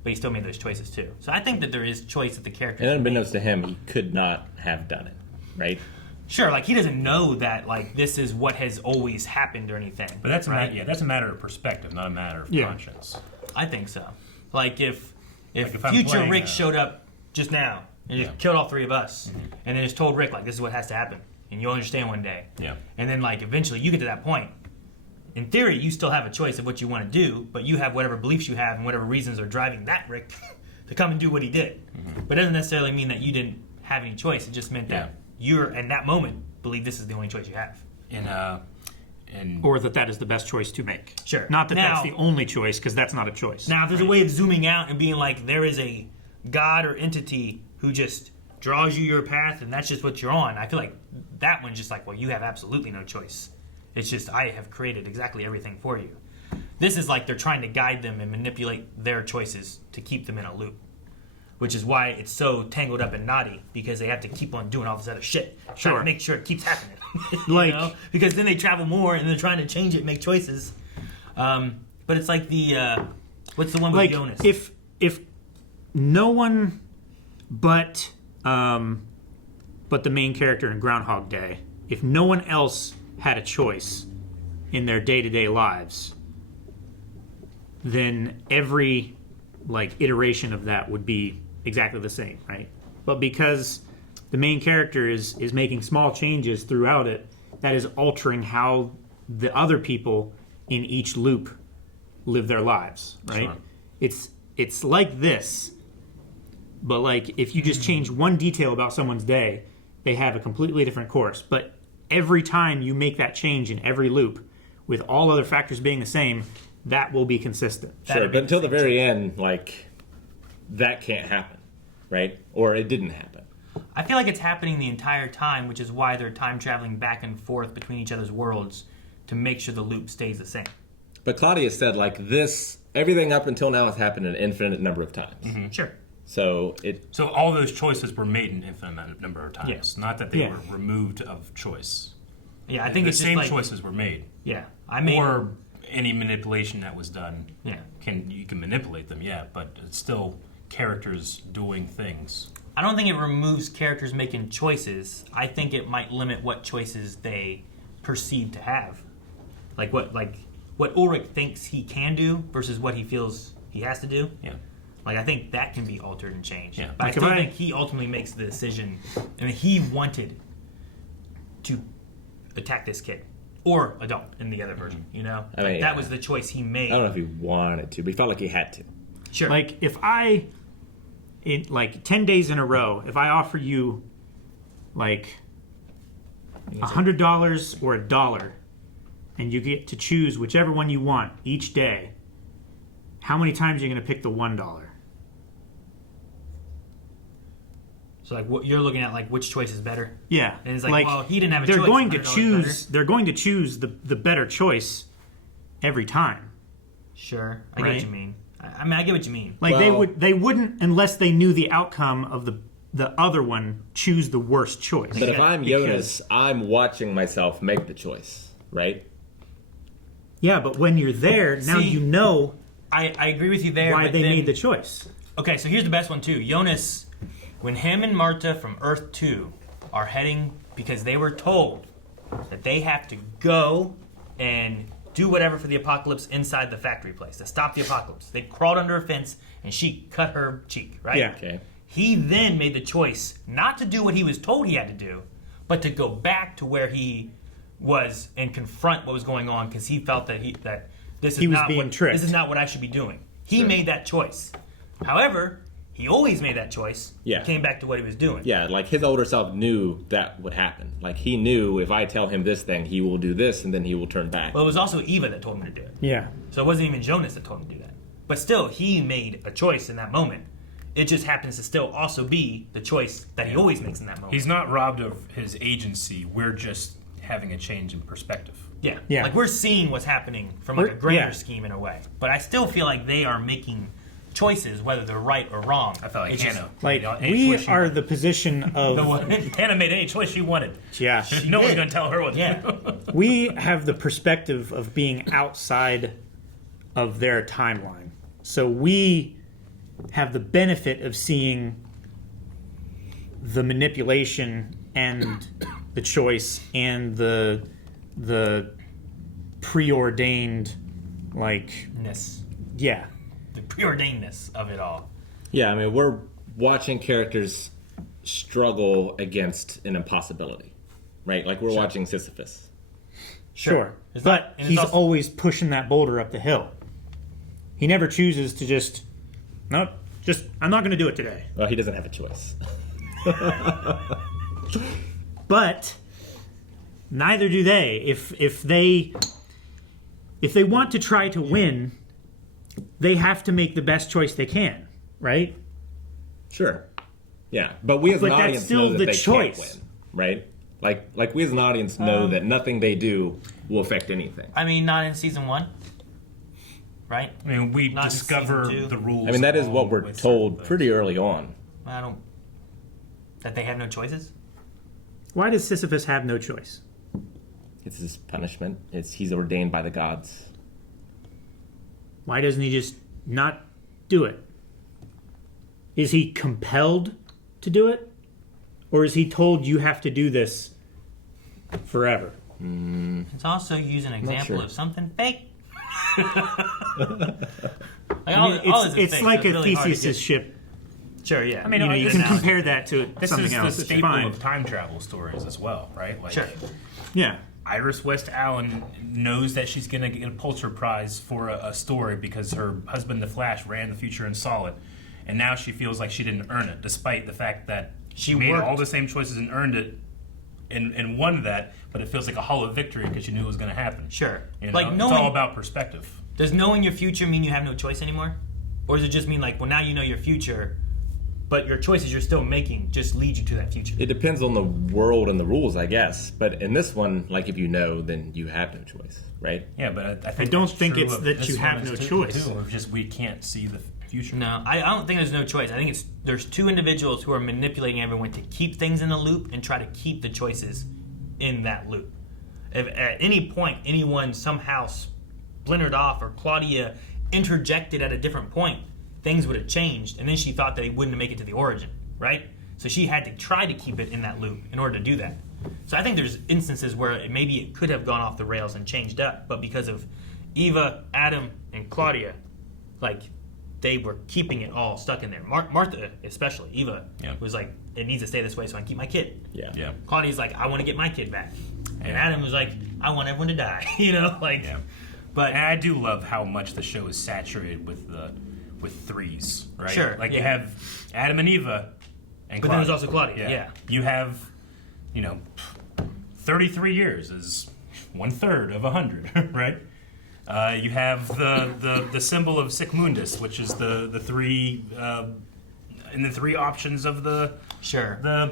but he still made those choices too. So I think that there is choice that the character... And unbeknownst to him, he could not have done it, right? Sure, he doesn't know that this is what has always happened or anything. But that's right? that's a matter of perspective, not a matter of conscience. I think so. If if I'm future playing Rick showed up just now and just killed all three of us, and then just told Rick this is what has to happen, and you'll understand one day. Yeah. And then eventually you get to that point. In theory, you still have a choice of what you want to do, but you have whatever beliefs you have and whatever reasons are driving that Rick to come and do what he did. But it doesn't necessarily mean that you didn't have any choice. It just meant that you're, in that moment, believe this is the only choice you have. Or that is the best choice to make. Sure. Not that that's the only choice, because that's not a choice. Now, if there's a way of zooming out and being there is a God or entity who just draws you your path and that's just what you're on, I feel like that one's just well, you have absolutely no choice. It's just, I have created exactly everything for you. This is they're trying to guide them and manipulate their choices to keep them in a loop. Which is why it's so tangled up and knotty, because they have to keep on doing all this other shit. Trying to make sure it keeps happening. Because then they travel more and they're trying to change it, make choices. But it's what's the one with Jonas? If no one but the main character in Groundhog Day, if no one else had a choice in their day-to-day lives, then every iteration of that would be exactly the same, right? But because the main character is making small changes throughout it, that is altering how the other people in each loop live their lives, right? Sure. It's like this, but like if you just change one detail about someone's day, they have a completely different course. But every time you make that change in every loop, with all other factors being the same, that will be consistent. Sure, but until the very end, like, that can't happen, right? Or it didn't happen. I feel like it's happening the entire time, which is why they're time traveling back and forth between each other's worlds to make sure the loop stays the same. But Claudia said, like, this, everything up until now has happened an infinite number of times. Mm-hmm. Sure. So all those choices were made an infinite number of times. Yes. Not that they were removed of choice. Yeah, I think the it's same just like, choices were made. Yeah, or any manipulation that was done. Yeah, you can manipulate them. Yeah, but it's still characters doing things. I don't think it removes characters making choices. I think it might limit what choices they perceive to have, like what Ulrich thinks he can do versus what he feels he has to do. Yeah. Like, I think that can be altered and changed. Yeah. But I still think he ultimately makes the decision. I mean, he wanted to attack this kid. Or adult in the other version, you know? I mean, that was the choice he made. I don't know if he wanted to, but he felt like he had to. Sure. Like, if in like 10 days in a row, if I offer you like $100 or $1, and you get to choose whichever one you want each day, how many times are you going to pick the $1? So, like, what you're looking at, like, which choice is better? Yeah. And it's like, well, he didn't have a they're choice. Going to $100 choose. better. They're going to choose the better choice every time. Sure, I get what you mean. I mean, I get what you mean. Like, they wouldn't unless they knew the outcome of the other one, choose the worst choice. But if I'm Jonas, I'm watching myself make the choice, right? Yeah, but when you're there, now you know. I agree with you there. Why but they then, made the choice. Okay, so here's the best one too. Jonas, when him and Marta from Earth 2 are heading because they were told that they have to go and do whatever for the apocalypse inside the factory place to stop the apocalypse. They crawled under a fence and she cut her cheek, right? Yeah. Okay. He then made the choice not to do what he was told he had to do, but to go back to where he was and confront what was going on because he felt that this is not what I should be doing. He made that choice. However, he always made that choice. Yeah. Came back to what he was doing. Yeah, like his older self knew that would happen. Like he knew if I tell him this thing, he will do this, and then he will turn back. Well, it was also Eva that told him to do it. Yeah. So it wasn't even Jonas that told him to do that. But still, he made a choice in that moment. It just happens to still also be the choice that he always makes in that moment. He's not robbed of his agency. We're just having a change in perspective. Yeah. Yeah. Like, we're seeing what's happening from like a greater scheme in a way. But I still feel like they are making choices, whether they're right or wrong. I felt like Hannah. We are the position of... Hannah made any choice she wanted. Yeah. No one's going to tell her what to do. We have the perspective of being outside of their timeline. So we have the benefit of seeing the manipulation and the choice and the preordained, like... Yeah. The preordainedness of it all. Yeah, I mean, we're watching characters struggle against an impossibility, right? Like we're watching Sisyphus. Sure. But he's always pushing that boulder up the hill. He never chooses to just, nope, I'm not going to do it today. Well, he doesn't have a choice. But neither do they. If they want to try to win, they have to make the best choice they can, right? Sure. Yeah, but we as an audience that's still know that the they choice. can't win, right? Like we as an audience know that nothing they do will affect anything. I mean, not in season 1, right? I mean, we Not in discover season 2. the rules. I mean, that is what we're told pretty early on. That they have no choices? Why does Sisyphus have no choice? It's his punishment. He's ordained by the gods. Why doesn't he just not do it? Is he compelled to do it? Or is he told you have to do this forever? It's also using an example of something fake. It's like a Theseus ship. Sure, yeah. I mean, you can compare that to this something is else. the It's staple fine. of time travel stories as well, right? Like, Sure. Yeah. Iris West Allen knows that she's going to get a Pulitzer Prize for a story because her husband, The Flash, ran the future and saw it. And now she feels like she didn't earn it, despite the fact that she made all the same choices and earned it and won that, but it feels like a hollow victory because she knew it was going to happen. Sure. You know? Like It's knowing, all about perspective. Does knowing your future mean you have no choice anymore? Or does it just mean like, well, now you know your future, but your choices you're still making just lead you to that future? It depends on the world and the rules, I guess. But in this one, like if you know, then you have no choice, right? Yeah, but I think don't that's think true it's of that this you one have no too, choice. It's just we can't see the future. No, I don't think there's no choice. I think there's two individuals who are manipulating everyone to keep things in a loop and try to keep the choices in that loop. If at any point anyone somehow splintered off or Claudia interjected at a different point, things would have changed, and then she thought that they wouldn't make it to the origin, right? So she had to try to keep it in that loop in order to do that. So I think there's instances where maybe it could have gone off the rails and changed up, but because of Eva, Adam, and Claudia, like, they were keeping it all stuck in there. Martha, especially, Eva, was like, it needs to stay this way so I can keep my kid. Yeah. Claudia's like, I want to get my kid back. And Adam was like, I want everyone to die, you know? Like, But and I do love how much the show is saturated with threes, right? Sure, Like you have Adam and Eva, and but Claudia. then there's also Claudia, yeah. You have, 33 years is 1/3 of 100, right? You have the symbol of Sic Mundus, which is the three in the three options of the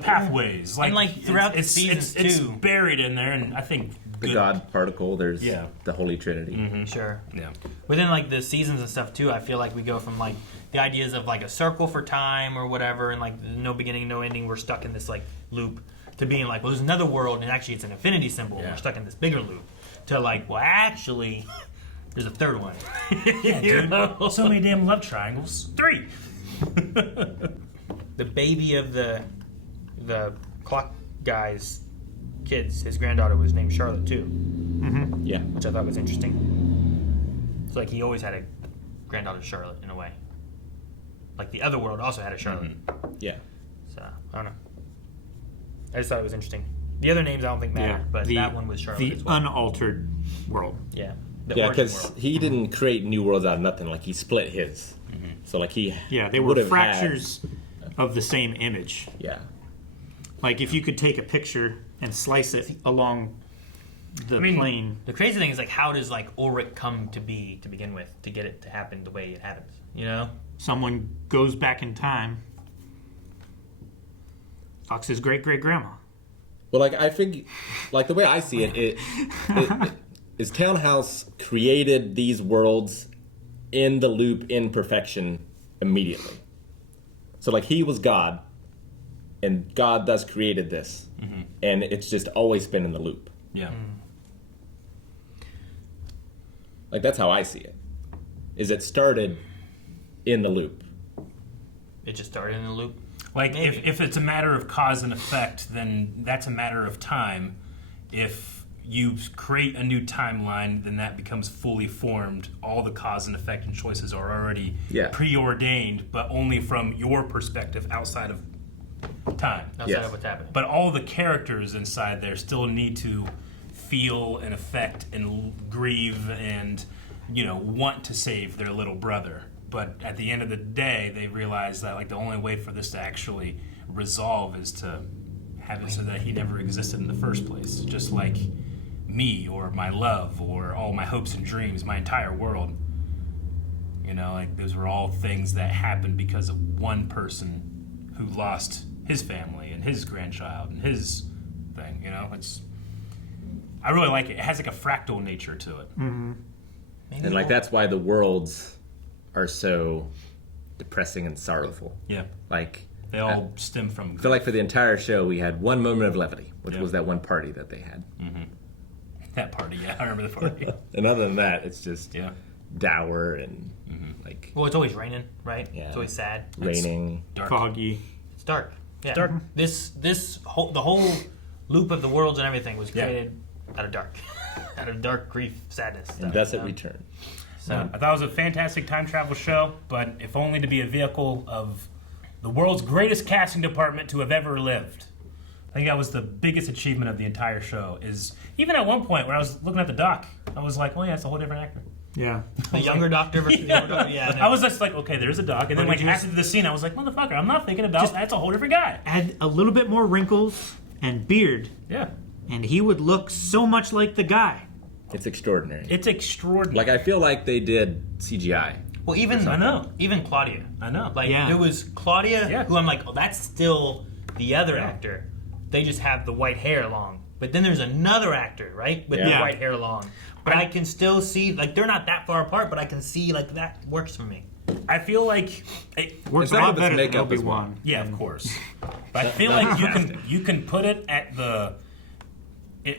pathways. And throughout the seasons it's too, buried in there, and I think The God particle, there's the Holy Trinity. Mm-hmm. Sure. Yeah. Within like the seasons and stuff too, I feel like we go from like the ideas of like a circle for time or whatever, and like no beginning, no ending. We're stuck in this like loop, to being like, well, there's another world, and actually it's an infinity symbol. We're stuck in this bigger loop. To like, well, actually, there's a third one. Yeah, dude. So many damn love triangles. 3. The baby of the clock guy's kids, his granddaughter was named Charlotte too. Mm-hmm. Yeah. Which I thought was interesting. It's like he always had a granddaughter Charlotte in a way. Like the other world also had a Charlotte. Mm-hmm. Yeah. So I don't know. I just thought it was interesting. The other names I don't think matter, but that one was Charlotte the as well. unaltered world. Yeah. Yeah, because he didn't create new worlds out of nothing. Like he split his. Mm-hmm. So like he they were fractures of the same image. Yeah. Like if you could take a picture and slice it along the plane. The crazy thing is like, how does like Ulrich come to be to begin with to get it to happen the way it happens? You know, someone goes back in time. Fucks his great grandma. Well, like I think, like the way I see it, is Townhouse created these worlds in the loop in perfection immediately. So like he was God, and God thus created this, and it's just always been in the loop. Yeah. Like that's how I see it. Is it started in the loop? It just started in the loop. Like if it's a matter of cause and effect, then that's a matter of time. If you create a new timeline, then that becomes fully formed. All the cause and effect and choices are already preordained, but only from your perspective outside of time. Outside of what's happening. But all the characters inside there still need to feel and affect and grieve and, want to save their little brother. But at the end of the day, they realize that like the only way for this to actually resolve is to have it so that he never existed in the first place. Just like me or my love or all my hopes and dreams, my entire world. Like those were all things that happened because of one person who lost his family and his grandchild and his thing. I really like it. It has like a fractal nature to it. Mm-hmm. And like that's why the worlds are so depressing and sorrowful. Yeah. Like they all stem from... I feel like for the entire show we had one moment of levity, which was that one party that they had. Mm-hmm. That party, yeah. I remember the party. And other than that, it's just dour and like... Well, it's always raining, right? Yeah. It's always sad. Raining. Dark. Foggy. It's dark. Yeah. It's dark. The whole loop of the worlds and everything was created out of dark. Out of dark, grief, sadness. And thus it returned. So I thought it was a fantastic time travel show, but if only to be a vehicle of the world's greatest casting department to have ever lived. I think that was the biggest achievement of the entire show. Is even at one point when I was looking at the doc, I was like, "Oh yeah, it's a whole different actor." Yeah. The younger doctor versus the older doctor. Yeah. I was just like, "Okay, there's a doc," and then like after the scene, I was like, "Motherfucker, I'm not thinking about that's a whole different guy." Add a little bit more wrinkles and beard. Yeah. And he would look so much like the guy. It's extraordinary. It's extraordinary. Like, I feel like they did CGI. Well, even even Claudia. I know. Like there was Claudia, who I'm like, oh, that's still the other actor. They just have the white hair long. But then there's another actor, right, with the white hair long. But I can still see, like, they're not that far apart, but I can see, like, that works for me. I feel like it works a lot better than Obi-Wan. Yeah, of course. But I feel like you can put it at the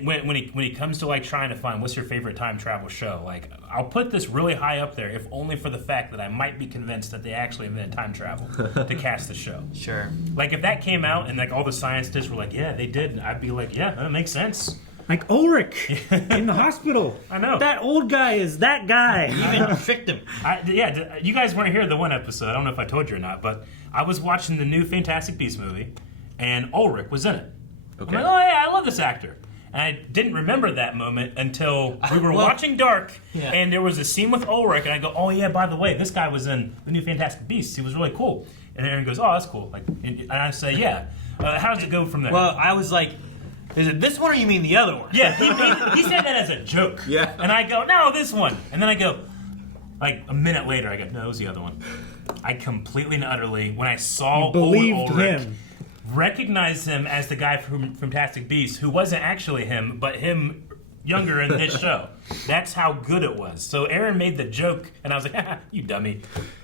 when he comes to like trying to find what's your favorite time travel show. Like, I'll put this really high up there, if only for the fact that I might be convinced that they actually invented time travel to cast the show. Sure. Like, if that came out and like all the scientists were like, yeah, they did, I'd be like, yeah, that makes sense. Like Ulrich in the hospital. I know. That old guy is that guy. Even tricked him. You guys weren't here the one episode. I don't know if I told you or not, but I was watching the new Fantastic Beasts movie, and Ulrich was in it. Okay. I'm like, oh yeah, I love this actor. And I didn't remember that moment until we were watching Dark, and there was a scene with Ulrich, and I go, oh yeah, by the way, this guy was in the new Fantastic Beasts. He was really cool. And Aaron goes, oh, that's cool. Like, and I say, yeah. How does it go from there? Well, I was like, is it this one or you mean the other one? Yeah, he said that as a joke. Yeah. And I go, no, this one. And then I go, like a minute later, I go, no, it was the other one. I completely and utterly, when I saw believed Ulrich, him. recognized him as the guy from Fantastic Beasts, who wasn't actually him, but him younger in his show. That's how good it was. So Aaron made the joke, and I was like, ah, you dummy.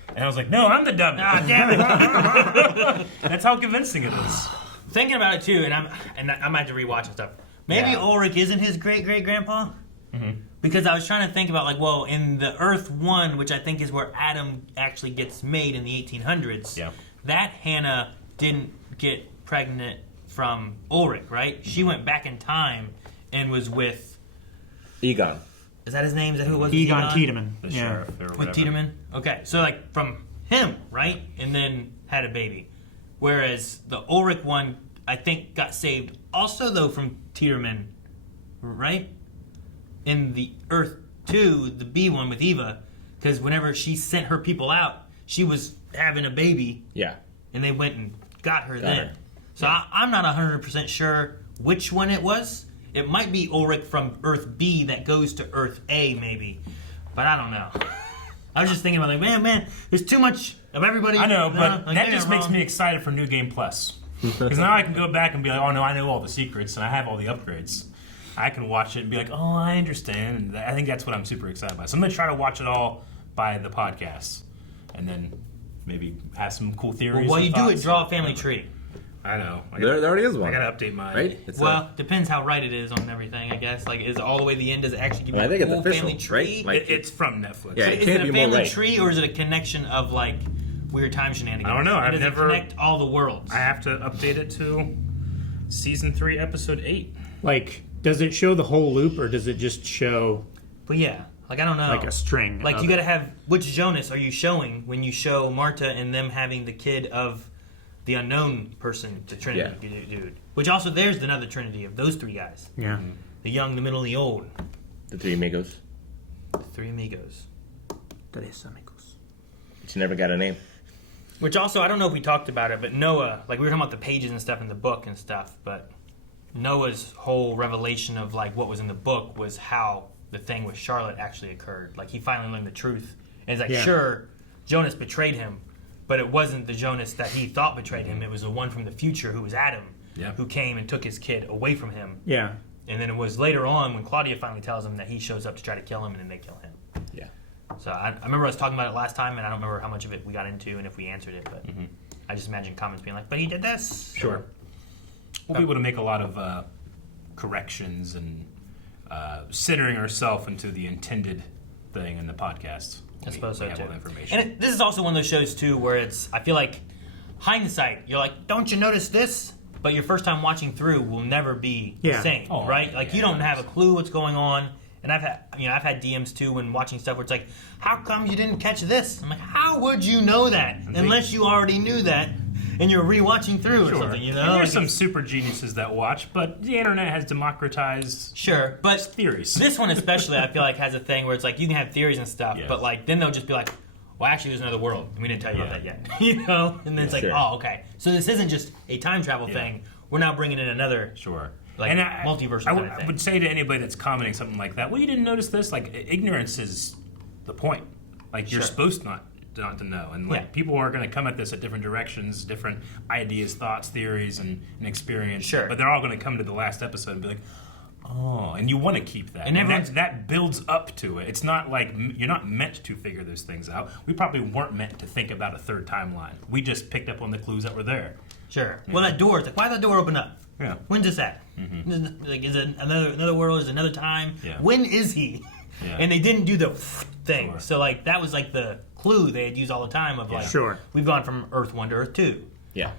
And I was like, no, I'm the dummy. Ah, damn it. That's how convincing it is. Thinking about it too, and I might have to rewatch and stuff. Maybe Ulrich isn't his great-great-grandpa? Mm-hmm. Because I was trying to think about, like, well, in the Earth 1, which I think is where Adam actually gets made in the 1800s, that Hannah didn't get pregnant from Ulrich, right? She went back in time and was with... Egon. Is that his name? Is that who it was? Egon Tiedemann. The sheriff or whatever. With Tiedemann? Okay, so, like, from him, right? And then had a baby. Whereas the Ulrich one, I think, got saved also, though, from Tiedemann, right? In the Earth 2, the B one with Eva, because whenever she sent her people out, she was having a baby. Yeah. And they went and got her then. So I'm not 100% sure which one it was. It might be Ulrich from Earth B that goes to Earth A, maybe. But I don't know. I was just thinking about, like, man, there's too much of everybody. I know, but that just makes me excited for New Game Plus. Because now I can go back and be like, oh no, I know all the secrets and I have all the upgrades. I can watch it and be like, oh, I understand. And I think that's what I'm super excited about. So I'm going to try to watch it all by the podcast. And then maybe have some cool theories. Well, while you do it, draw a family tree. I know. There already is one. I got to update mine. Right? Depends how right it is on everything, I guess. Like, is it all the way to the end? Does it actually give you I think a it's full official, family tree? right? Like, it's from Netflix. Yeah, So it is can't it be a more family right. tree, or is it a connection of, like, weird time shenanigans? I don't know. I've does never it connect all the worlds. I have to update it to season 3, episode 8. Like, does it show the whole loop, or does it just show... But yeah, like, I don't know. Like a string. Like, you gotta have... Which Jonas are you showing when you show Marta and them having the kid of the unknown person, the Trinity dude? Which also, there's another Trinity of those three guys. Yeah. The young, the middle, and the old. The three amigos. The three amigos. Tres amigos. She never got a name. Which also, I don't know if we talked about it, but Noah, like, we were talking about the pages and stuff in the book and stuff, but Noah's whole revelation of, like, what was in the book was how the thing with Charlotte actually occurred. Like, he finally learned the truth. And it's like, sure, Jonas betrayed him, but it wasn't the Jonas that he thought betrayed him. It was the one from the future who was Adam, who came and took his kid away from him. Yeah. And then it was later on when Claudia finally tells him that he shows up to try to kill him, and then they kill him. Yeah. So I remember us talking about it last time, and I don't remember how much of it we got into and if we answered it, but I just imagine comments being like, but he did this. Sure. We'll be able to make a lot of corrections and centering ourselves into the intended thing in the podcast. I suppose so, too. All the information. And this is also one of those shows, too, where it's, I feel like, hindsight, you're like, don't you notice this? But your first time watching through will never be the same, right? Like, you don't have a clue what's going on. And I've had DMs, too, when watching stuff where it's like, how come you didn't catch this? I'm like, how would you know that? Unless you already knew that. and you're rewatching through or something, you know? And there's Like, some super geniuses that watch, but the internet has democratized sure, but theories. this one especially, I feel like, has a thing where it's like you can have theories and stuff, Yes. but like then they'll just be like, well, actually, there's another world, and we didn't tell you about that yet, you know? And then it's like, Sure. oh, okay. So this isn't just a time travel thing. We're now bringing in another like multiversal kind of I thing. would say to anybody that's commenting something like that, well, you didn't notice this. Like, ignorance is the point. Like, you're Sure. supposed not to know. And like people are going to come at this at different directions, different ideas, thoughts, theories, and experience. Sure. But they're all going to come to the last episode and be like, oh, and you want to keep that. And And everyone's- that builds up to it. It's not like you're not meant to figure those things out. We probably weren't meant to think about a third timeline. We just picked up on the clues that were there. Sure. Well, that door, it's like, why did that door open up? Yeah. When's this at? Like, is it another world? Is it another time? Yeah. When is he? Yeah. And they didn't do the thing. Sure. So, like, that was like the clue they had used all the time of like, Sure. we've gone from Earth 1 to Earth 2. Yeah.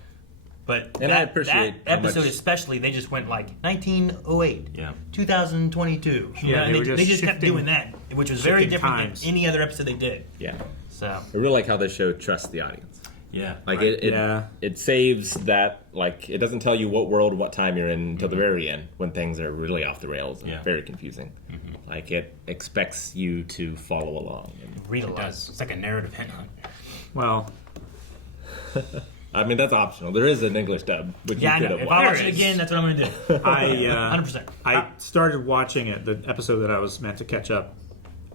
But And I that appreciate how episode much- especially, they just went like 1908, Yeah. 2022. Yeah, and they were they just kept shifting- doing that, which was very shifting different times. than any other episode they did. Yeah. So, I really like how the show trusts the audience. Yeah. Like right. it saves that, like, it doesn't tell you what world, what time you're in until the very end when things are really off the rails and very confusing. Like, it expects you to follow along. read a It lot. does. It's like a narrative hint hunt. Well, I mean, that's optional. There is an English dub, which Yeah, I you know. could have If I watched. watch it again, that's what I'm going to do. 100%. I started watching it, the episode that I was meant to catch up.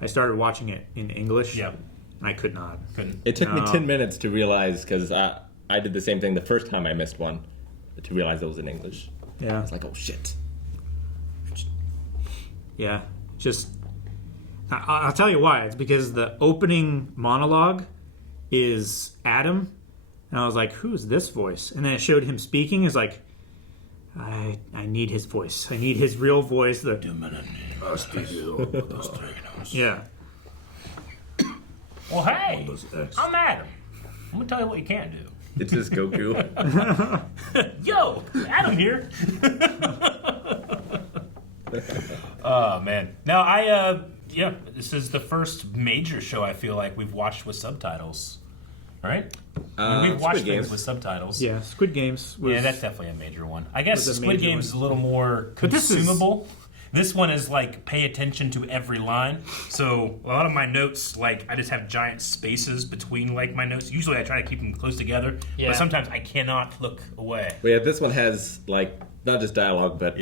I started watching it in English. Yeah. I could not. Couldn't. It took me No. 10 minutes to realize, because I did the same thing the first time I missed one, to realize it was in English. Yeah. It's like, oh shit. Yeah. Just, I'll tell you why. It's because the opening monologue is Adam. And I was like, who's this voice? And then it showed him speaking. It's like, I need his voice. I need his real voice. Yeah. Well, hey, I'm Adam. I'm gonna tell you what you can't do. It's just Goku. Yo, Adam here. Oh man. Now this is the first major show I feel like we've watched with subtitles. Right? We've watched Squid things Games. with subtitles. Yeah, Squid Games was... Yeah, that's definitely a major one. I guess was a Squid major Games one. is a little more But this is- consumable. This one is like pay attention to every line. So a lot of my notes, like I just have giant spaces between like my notes. Usually I try to keep them close together, Yeah. but sometimes I cannot look away. But yeah, this one has, like, not just dialogue, but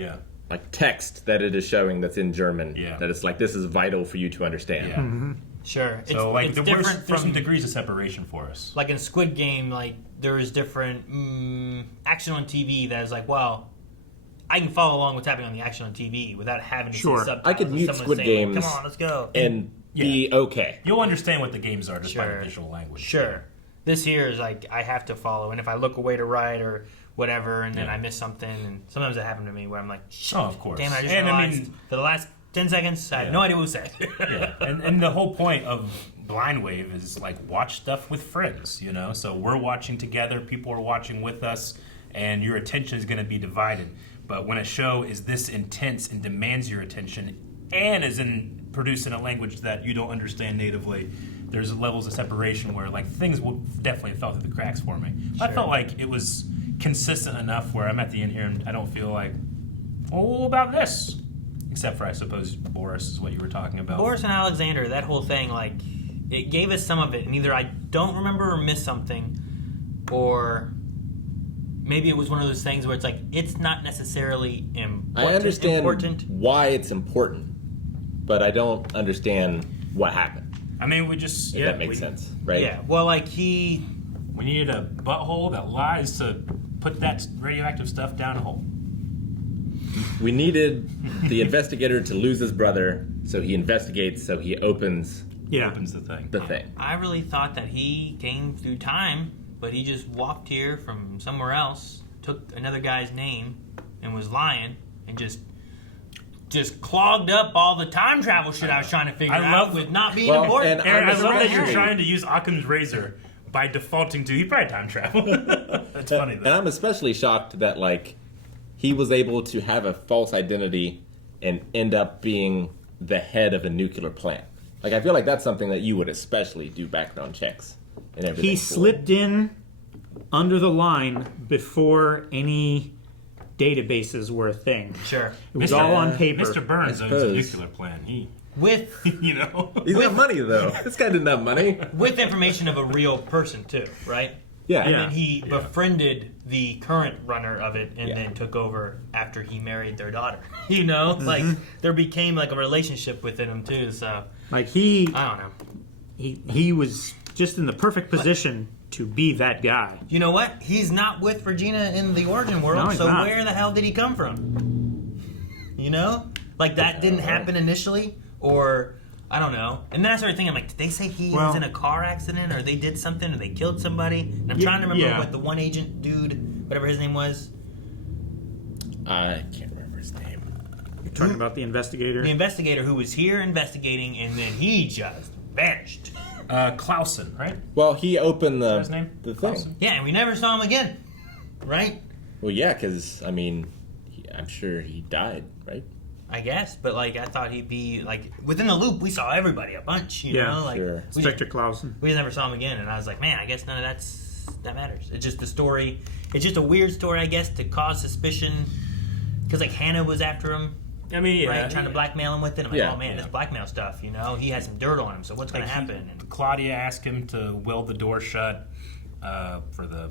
like text that it is showing that's in German. Yeah. That it's like, this is vital for you to understand. Yeah. Sure. So like it's there's different some from degrees of separation for us. like in Squid Game. Like there is different action on TV that is like, well, I can follow along what's happening on the action on TV without having to see subtitles. I could of mute someone Squid saying, Games Come on, let's go. and be okay. You'll understand what the games are just by the Sure. visual language. Sure. This here is like I have to follow, and if I look away to right or whatever, and then I miss something, and sometimes that happened to me where I'm like, shit, Oh, of course. damn, I just And I realized mean- for the last 10 seconds, I have no idea what was said. Yeah, and the whole point of Blind Wave is like watch stuff with friends, you know. So we're watching together, people are watching with us, and your attention is going to be divided. But when a show is this intense and demands your attention, and is produced in a language that you don't understand natively, there's levels of separation where like things will definitely fell through the cracks for me. I felt like it was consistent enough where I'm at the end here and I don't feel like, oh, what about this? Except for, I suppose, Boris is what you were talking about. Boris and Alexander, that whole thing, like, it gave us some of it, and either I don't remember or missed something, or maybe it was one of those things where it's like, it's not necessarily important. I understand why it's important, but I don't understand what happened. I mean, we just... If that makes sense, right? Yeah, well, like, We needed a butthole that lies to put that radioactive stuff down a hole. We needed the investigator to lose his brother, so he investigates, so he opens Opens the thing. I really thought that he came through time, but he just walked here from somewhere else, took another guy's name, and was lying, and just clogged up all the time travel shit I was trying to figure out with not being important. Aaron, I love that you're trying to use Occam's razor by defaulting to he probably time travel. That's funny though. And I'm especially shocked that, like, he was able to have a false identity and end up being the head of a nuclear plant. Like, I feel like that's something that you would especially do background checks and everything. He slipped in under the line before any databases were a thing. Sure. It was all on paper. Mr. Burns owns a nuclear plant. With you know, he's got money though. This guy didn't have money. With information of a real person too, right? Yeah. And then he befriended the current runner of it, and then took over after he married their daughter. You know, like there became like a relationship within him too. So like I don't know. He was just in the perfect position to be that guy. You know what? He's not with Regina in the origin world. No, he's so not. where the hell did he come from? You know, like that didn't happen initially. Or, I don't know. And then I started thinking, I'm like, did they say he was in a car accident? Or they did something? Or they killed somebody? And I'm trying to remember what the one agent dude, whatever his name was. I can't remember his name. You're talking about the investigator? The investigator who was here investigating, and then he just vanished. Clausen, right? Well, he opened Is that his name? the thing. Clausen? Yeah, and we never saw him again. Right? Well, yeah, because, I mean, I'm sure he died, right? I guess, but like I thought he'd be like within the loop. We saw everybody a bunch, you know. Like sure. Inspector Clausen. We never saw him again, and I was like, man, I guess none of that matters. It's just the story. It's just a weird story, I guess, to cause suspicion because like Hannah was after him. I mean, right, trying to blackmail him with it. I'm like, Yeah. oh man, this blackmail stuff. You know, he has some dirt on him. So what's going to happen? And Claudia asked him to weld the door shut for the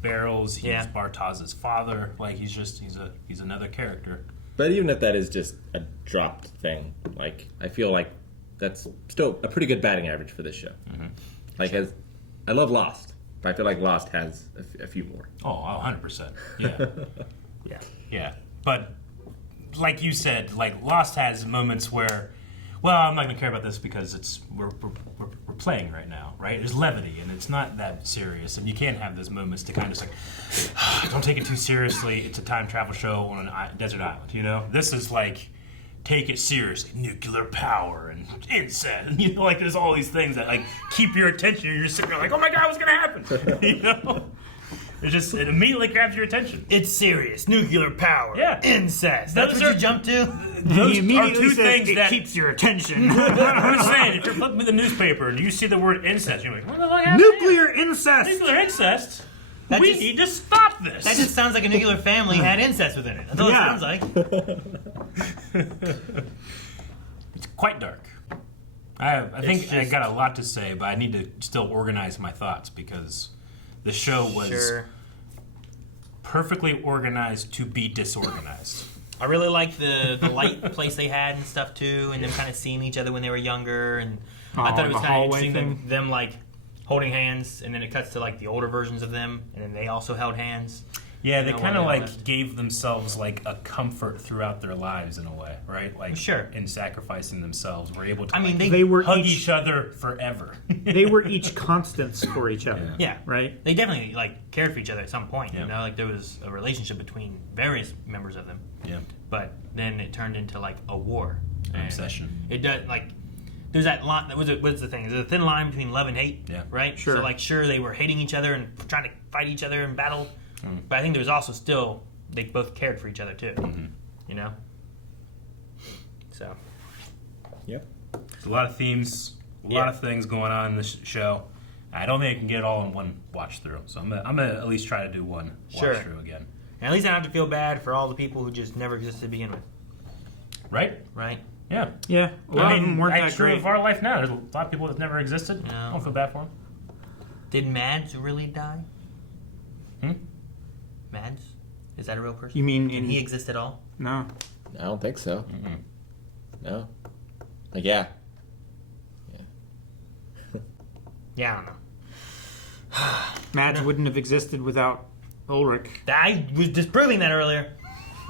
barrels. He's Bartaz's father. Like he's another character. But even if that is just a dropped thing, like I feel like that's still a pretty good batting average for this show. Mm-hmm. Like, I love Lost, but I feel like Lost has a few more. Oh, 100%. Yeah. Yeah. But like you said, like Lost has moments where, well, I'm not gonna care about this because we're playing right now, right? There's levity and it's not that serious, and you can't have those moments to kind of just like, don't take it too seriously. It's a time travel show on a desert island, you know. This is like, take it seriously, nuclear power and incest, and, you know, like there's all these things that like keep your attention. You're just sitting there like, oh my god, what's gonna happen? You know. It immediately grabs your attention. It's serious. Nuclear power. Yeah. Incest. That's what you jump to? Those He immediately are two says things it that keeps your attention. I'm just saying, if you're flipping through the newspaper and you see the word incest, you're like, what the fuck happened? Nuclear incest! Nuclear incest? That We just- need to stop this. That just sounds like a nuclear family had incest within it. That's all it sounds like. It's quite dark. I think I got a lot to say, but I need to still organize my thoughts because the show was perfectly organized to be disorganized. I really liked the light place they had and stuff too, and them kind of seeing each other when they were younger, and I thought it was kind of interesting them like holding hands, and then it cuts to like the older versions of them, and then they also held hands. Yeah, they You know, kind of while they like lived. gave themselves like a comfort throughout their lives in a way, right? Like in sacrificing themselves, were able to. I mean, like, they were hug each other forever. They were each constants for each other. Yeah, right. They definitely like cared for each other at some point. You know, like there was a relationship between various members of them. Yeah. But then it turned into like a war, An obsession. It does like. There's that line. What's the thing? There's a thin line between love and hate. Yeah. Right. Sure. So like, sure, they were hating each other and trying to fight each other in battle, but I think there was also still they both cared for each other too. You know. So. Yeah. There's a lot of themes, a lot of things going on in this show. I don't think I can get it all in one watch through, so I'm gonna at least try to do one watch through again. And at least I don't have to feel bad for all the people who just never existed to begin with. Right? Right. Yeah. Yeah. A lot of them weren't that's that true great. of our life now. There's a lot of people that never existed. I don't feel bad for them. Did Mads really die? Hmm? Mads? Is that a real person? You mean Can he exist at all? No. I don't think so. No. Like, yeah. Yeah, I don't know. Mads wouldn't have existed without Ulrich. I was disproving that earlier.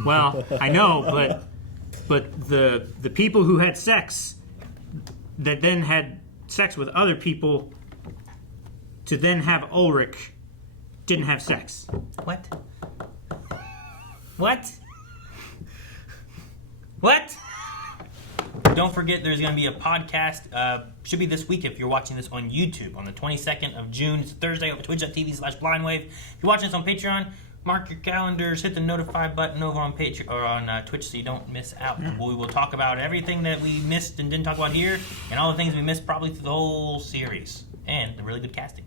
Well, I know, but the people who had sex that then had sex with other people to then have Ulrich didn't have sex. What? What? What? Don't forget there's going to be a podcast. Should be this week if you're watching this on YouTube on the 22nd of June. It's Thursday over twitch.tv/blindwave. If you're watching this on Patreon, mark your calendars, hit the notify button over on Patreon or on Twitch so you don't miss out. We will talk about everything that we missed and didn't talk about here and all the things we missed probably through the whole series and the really good casting.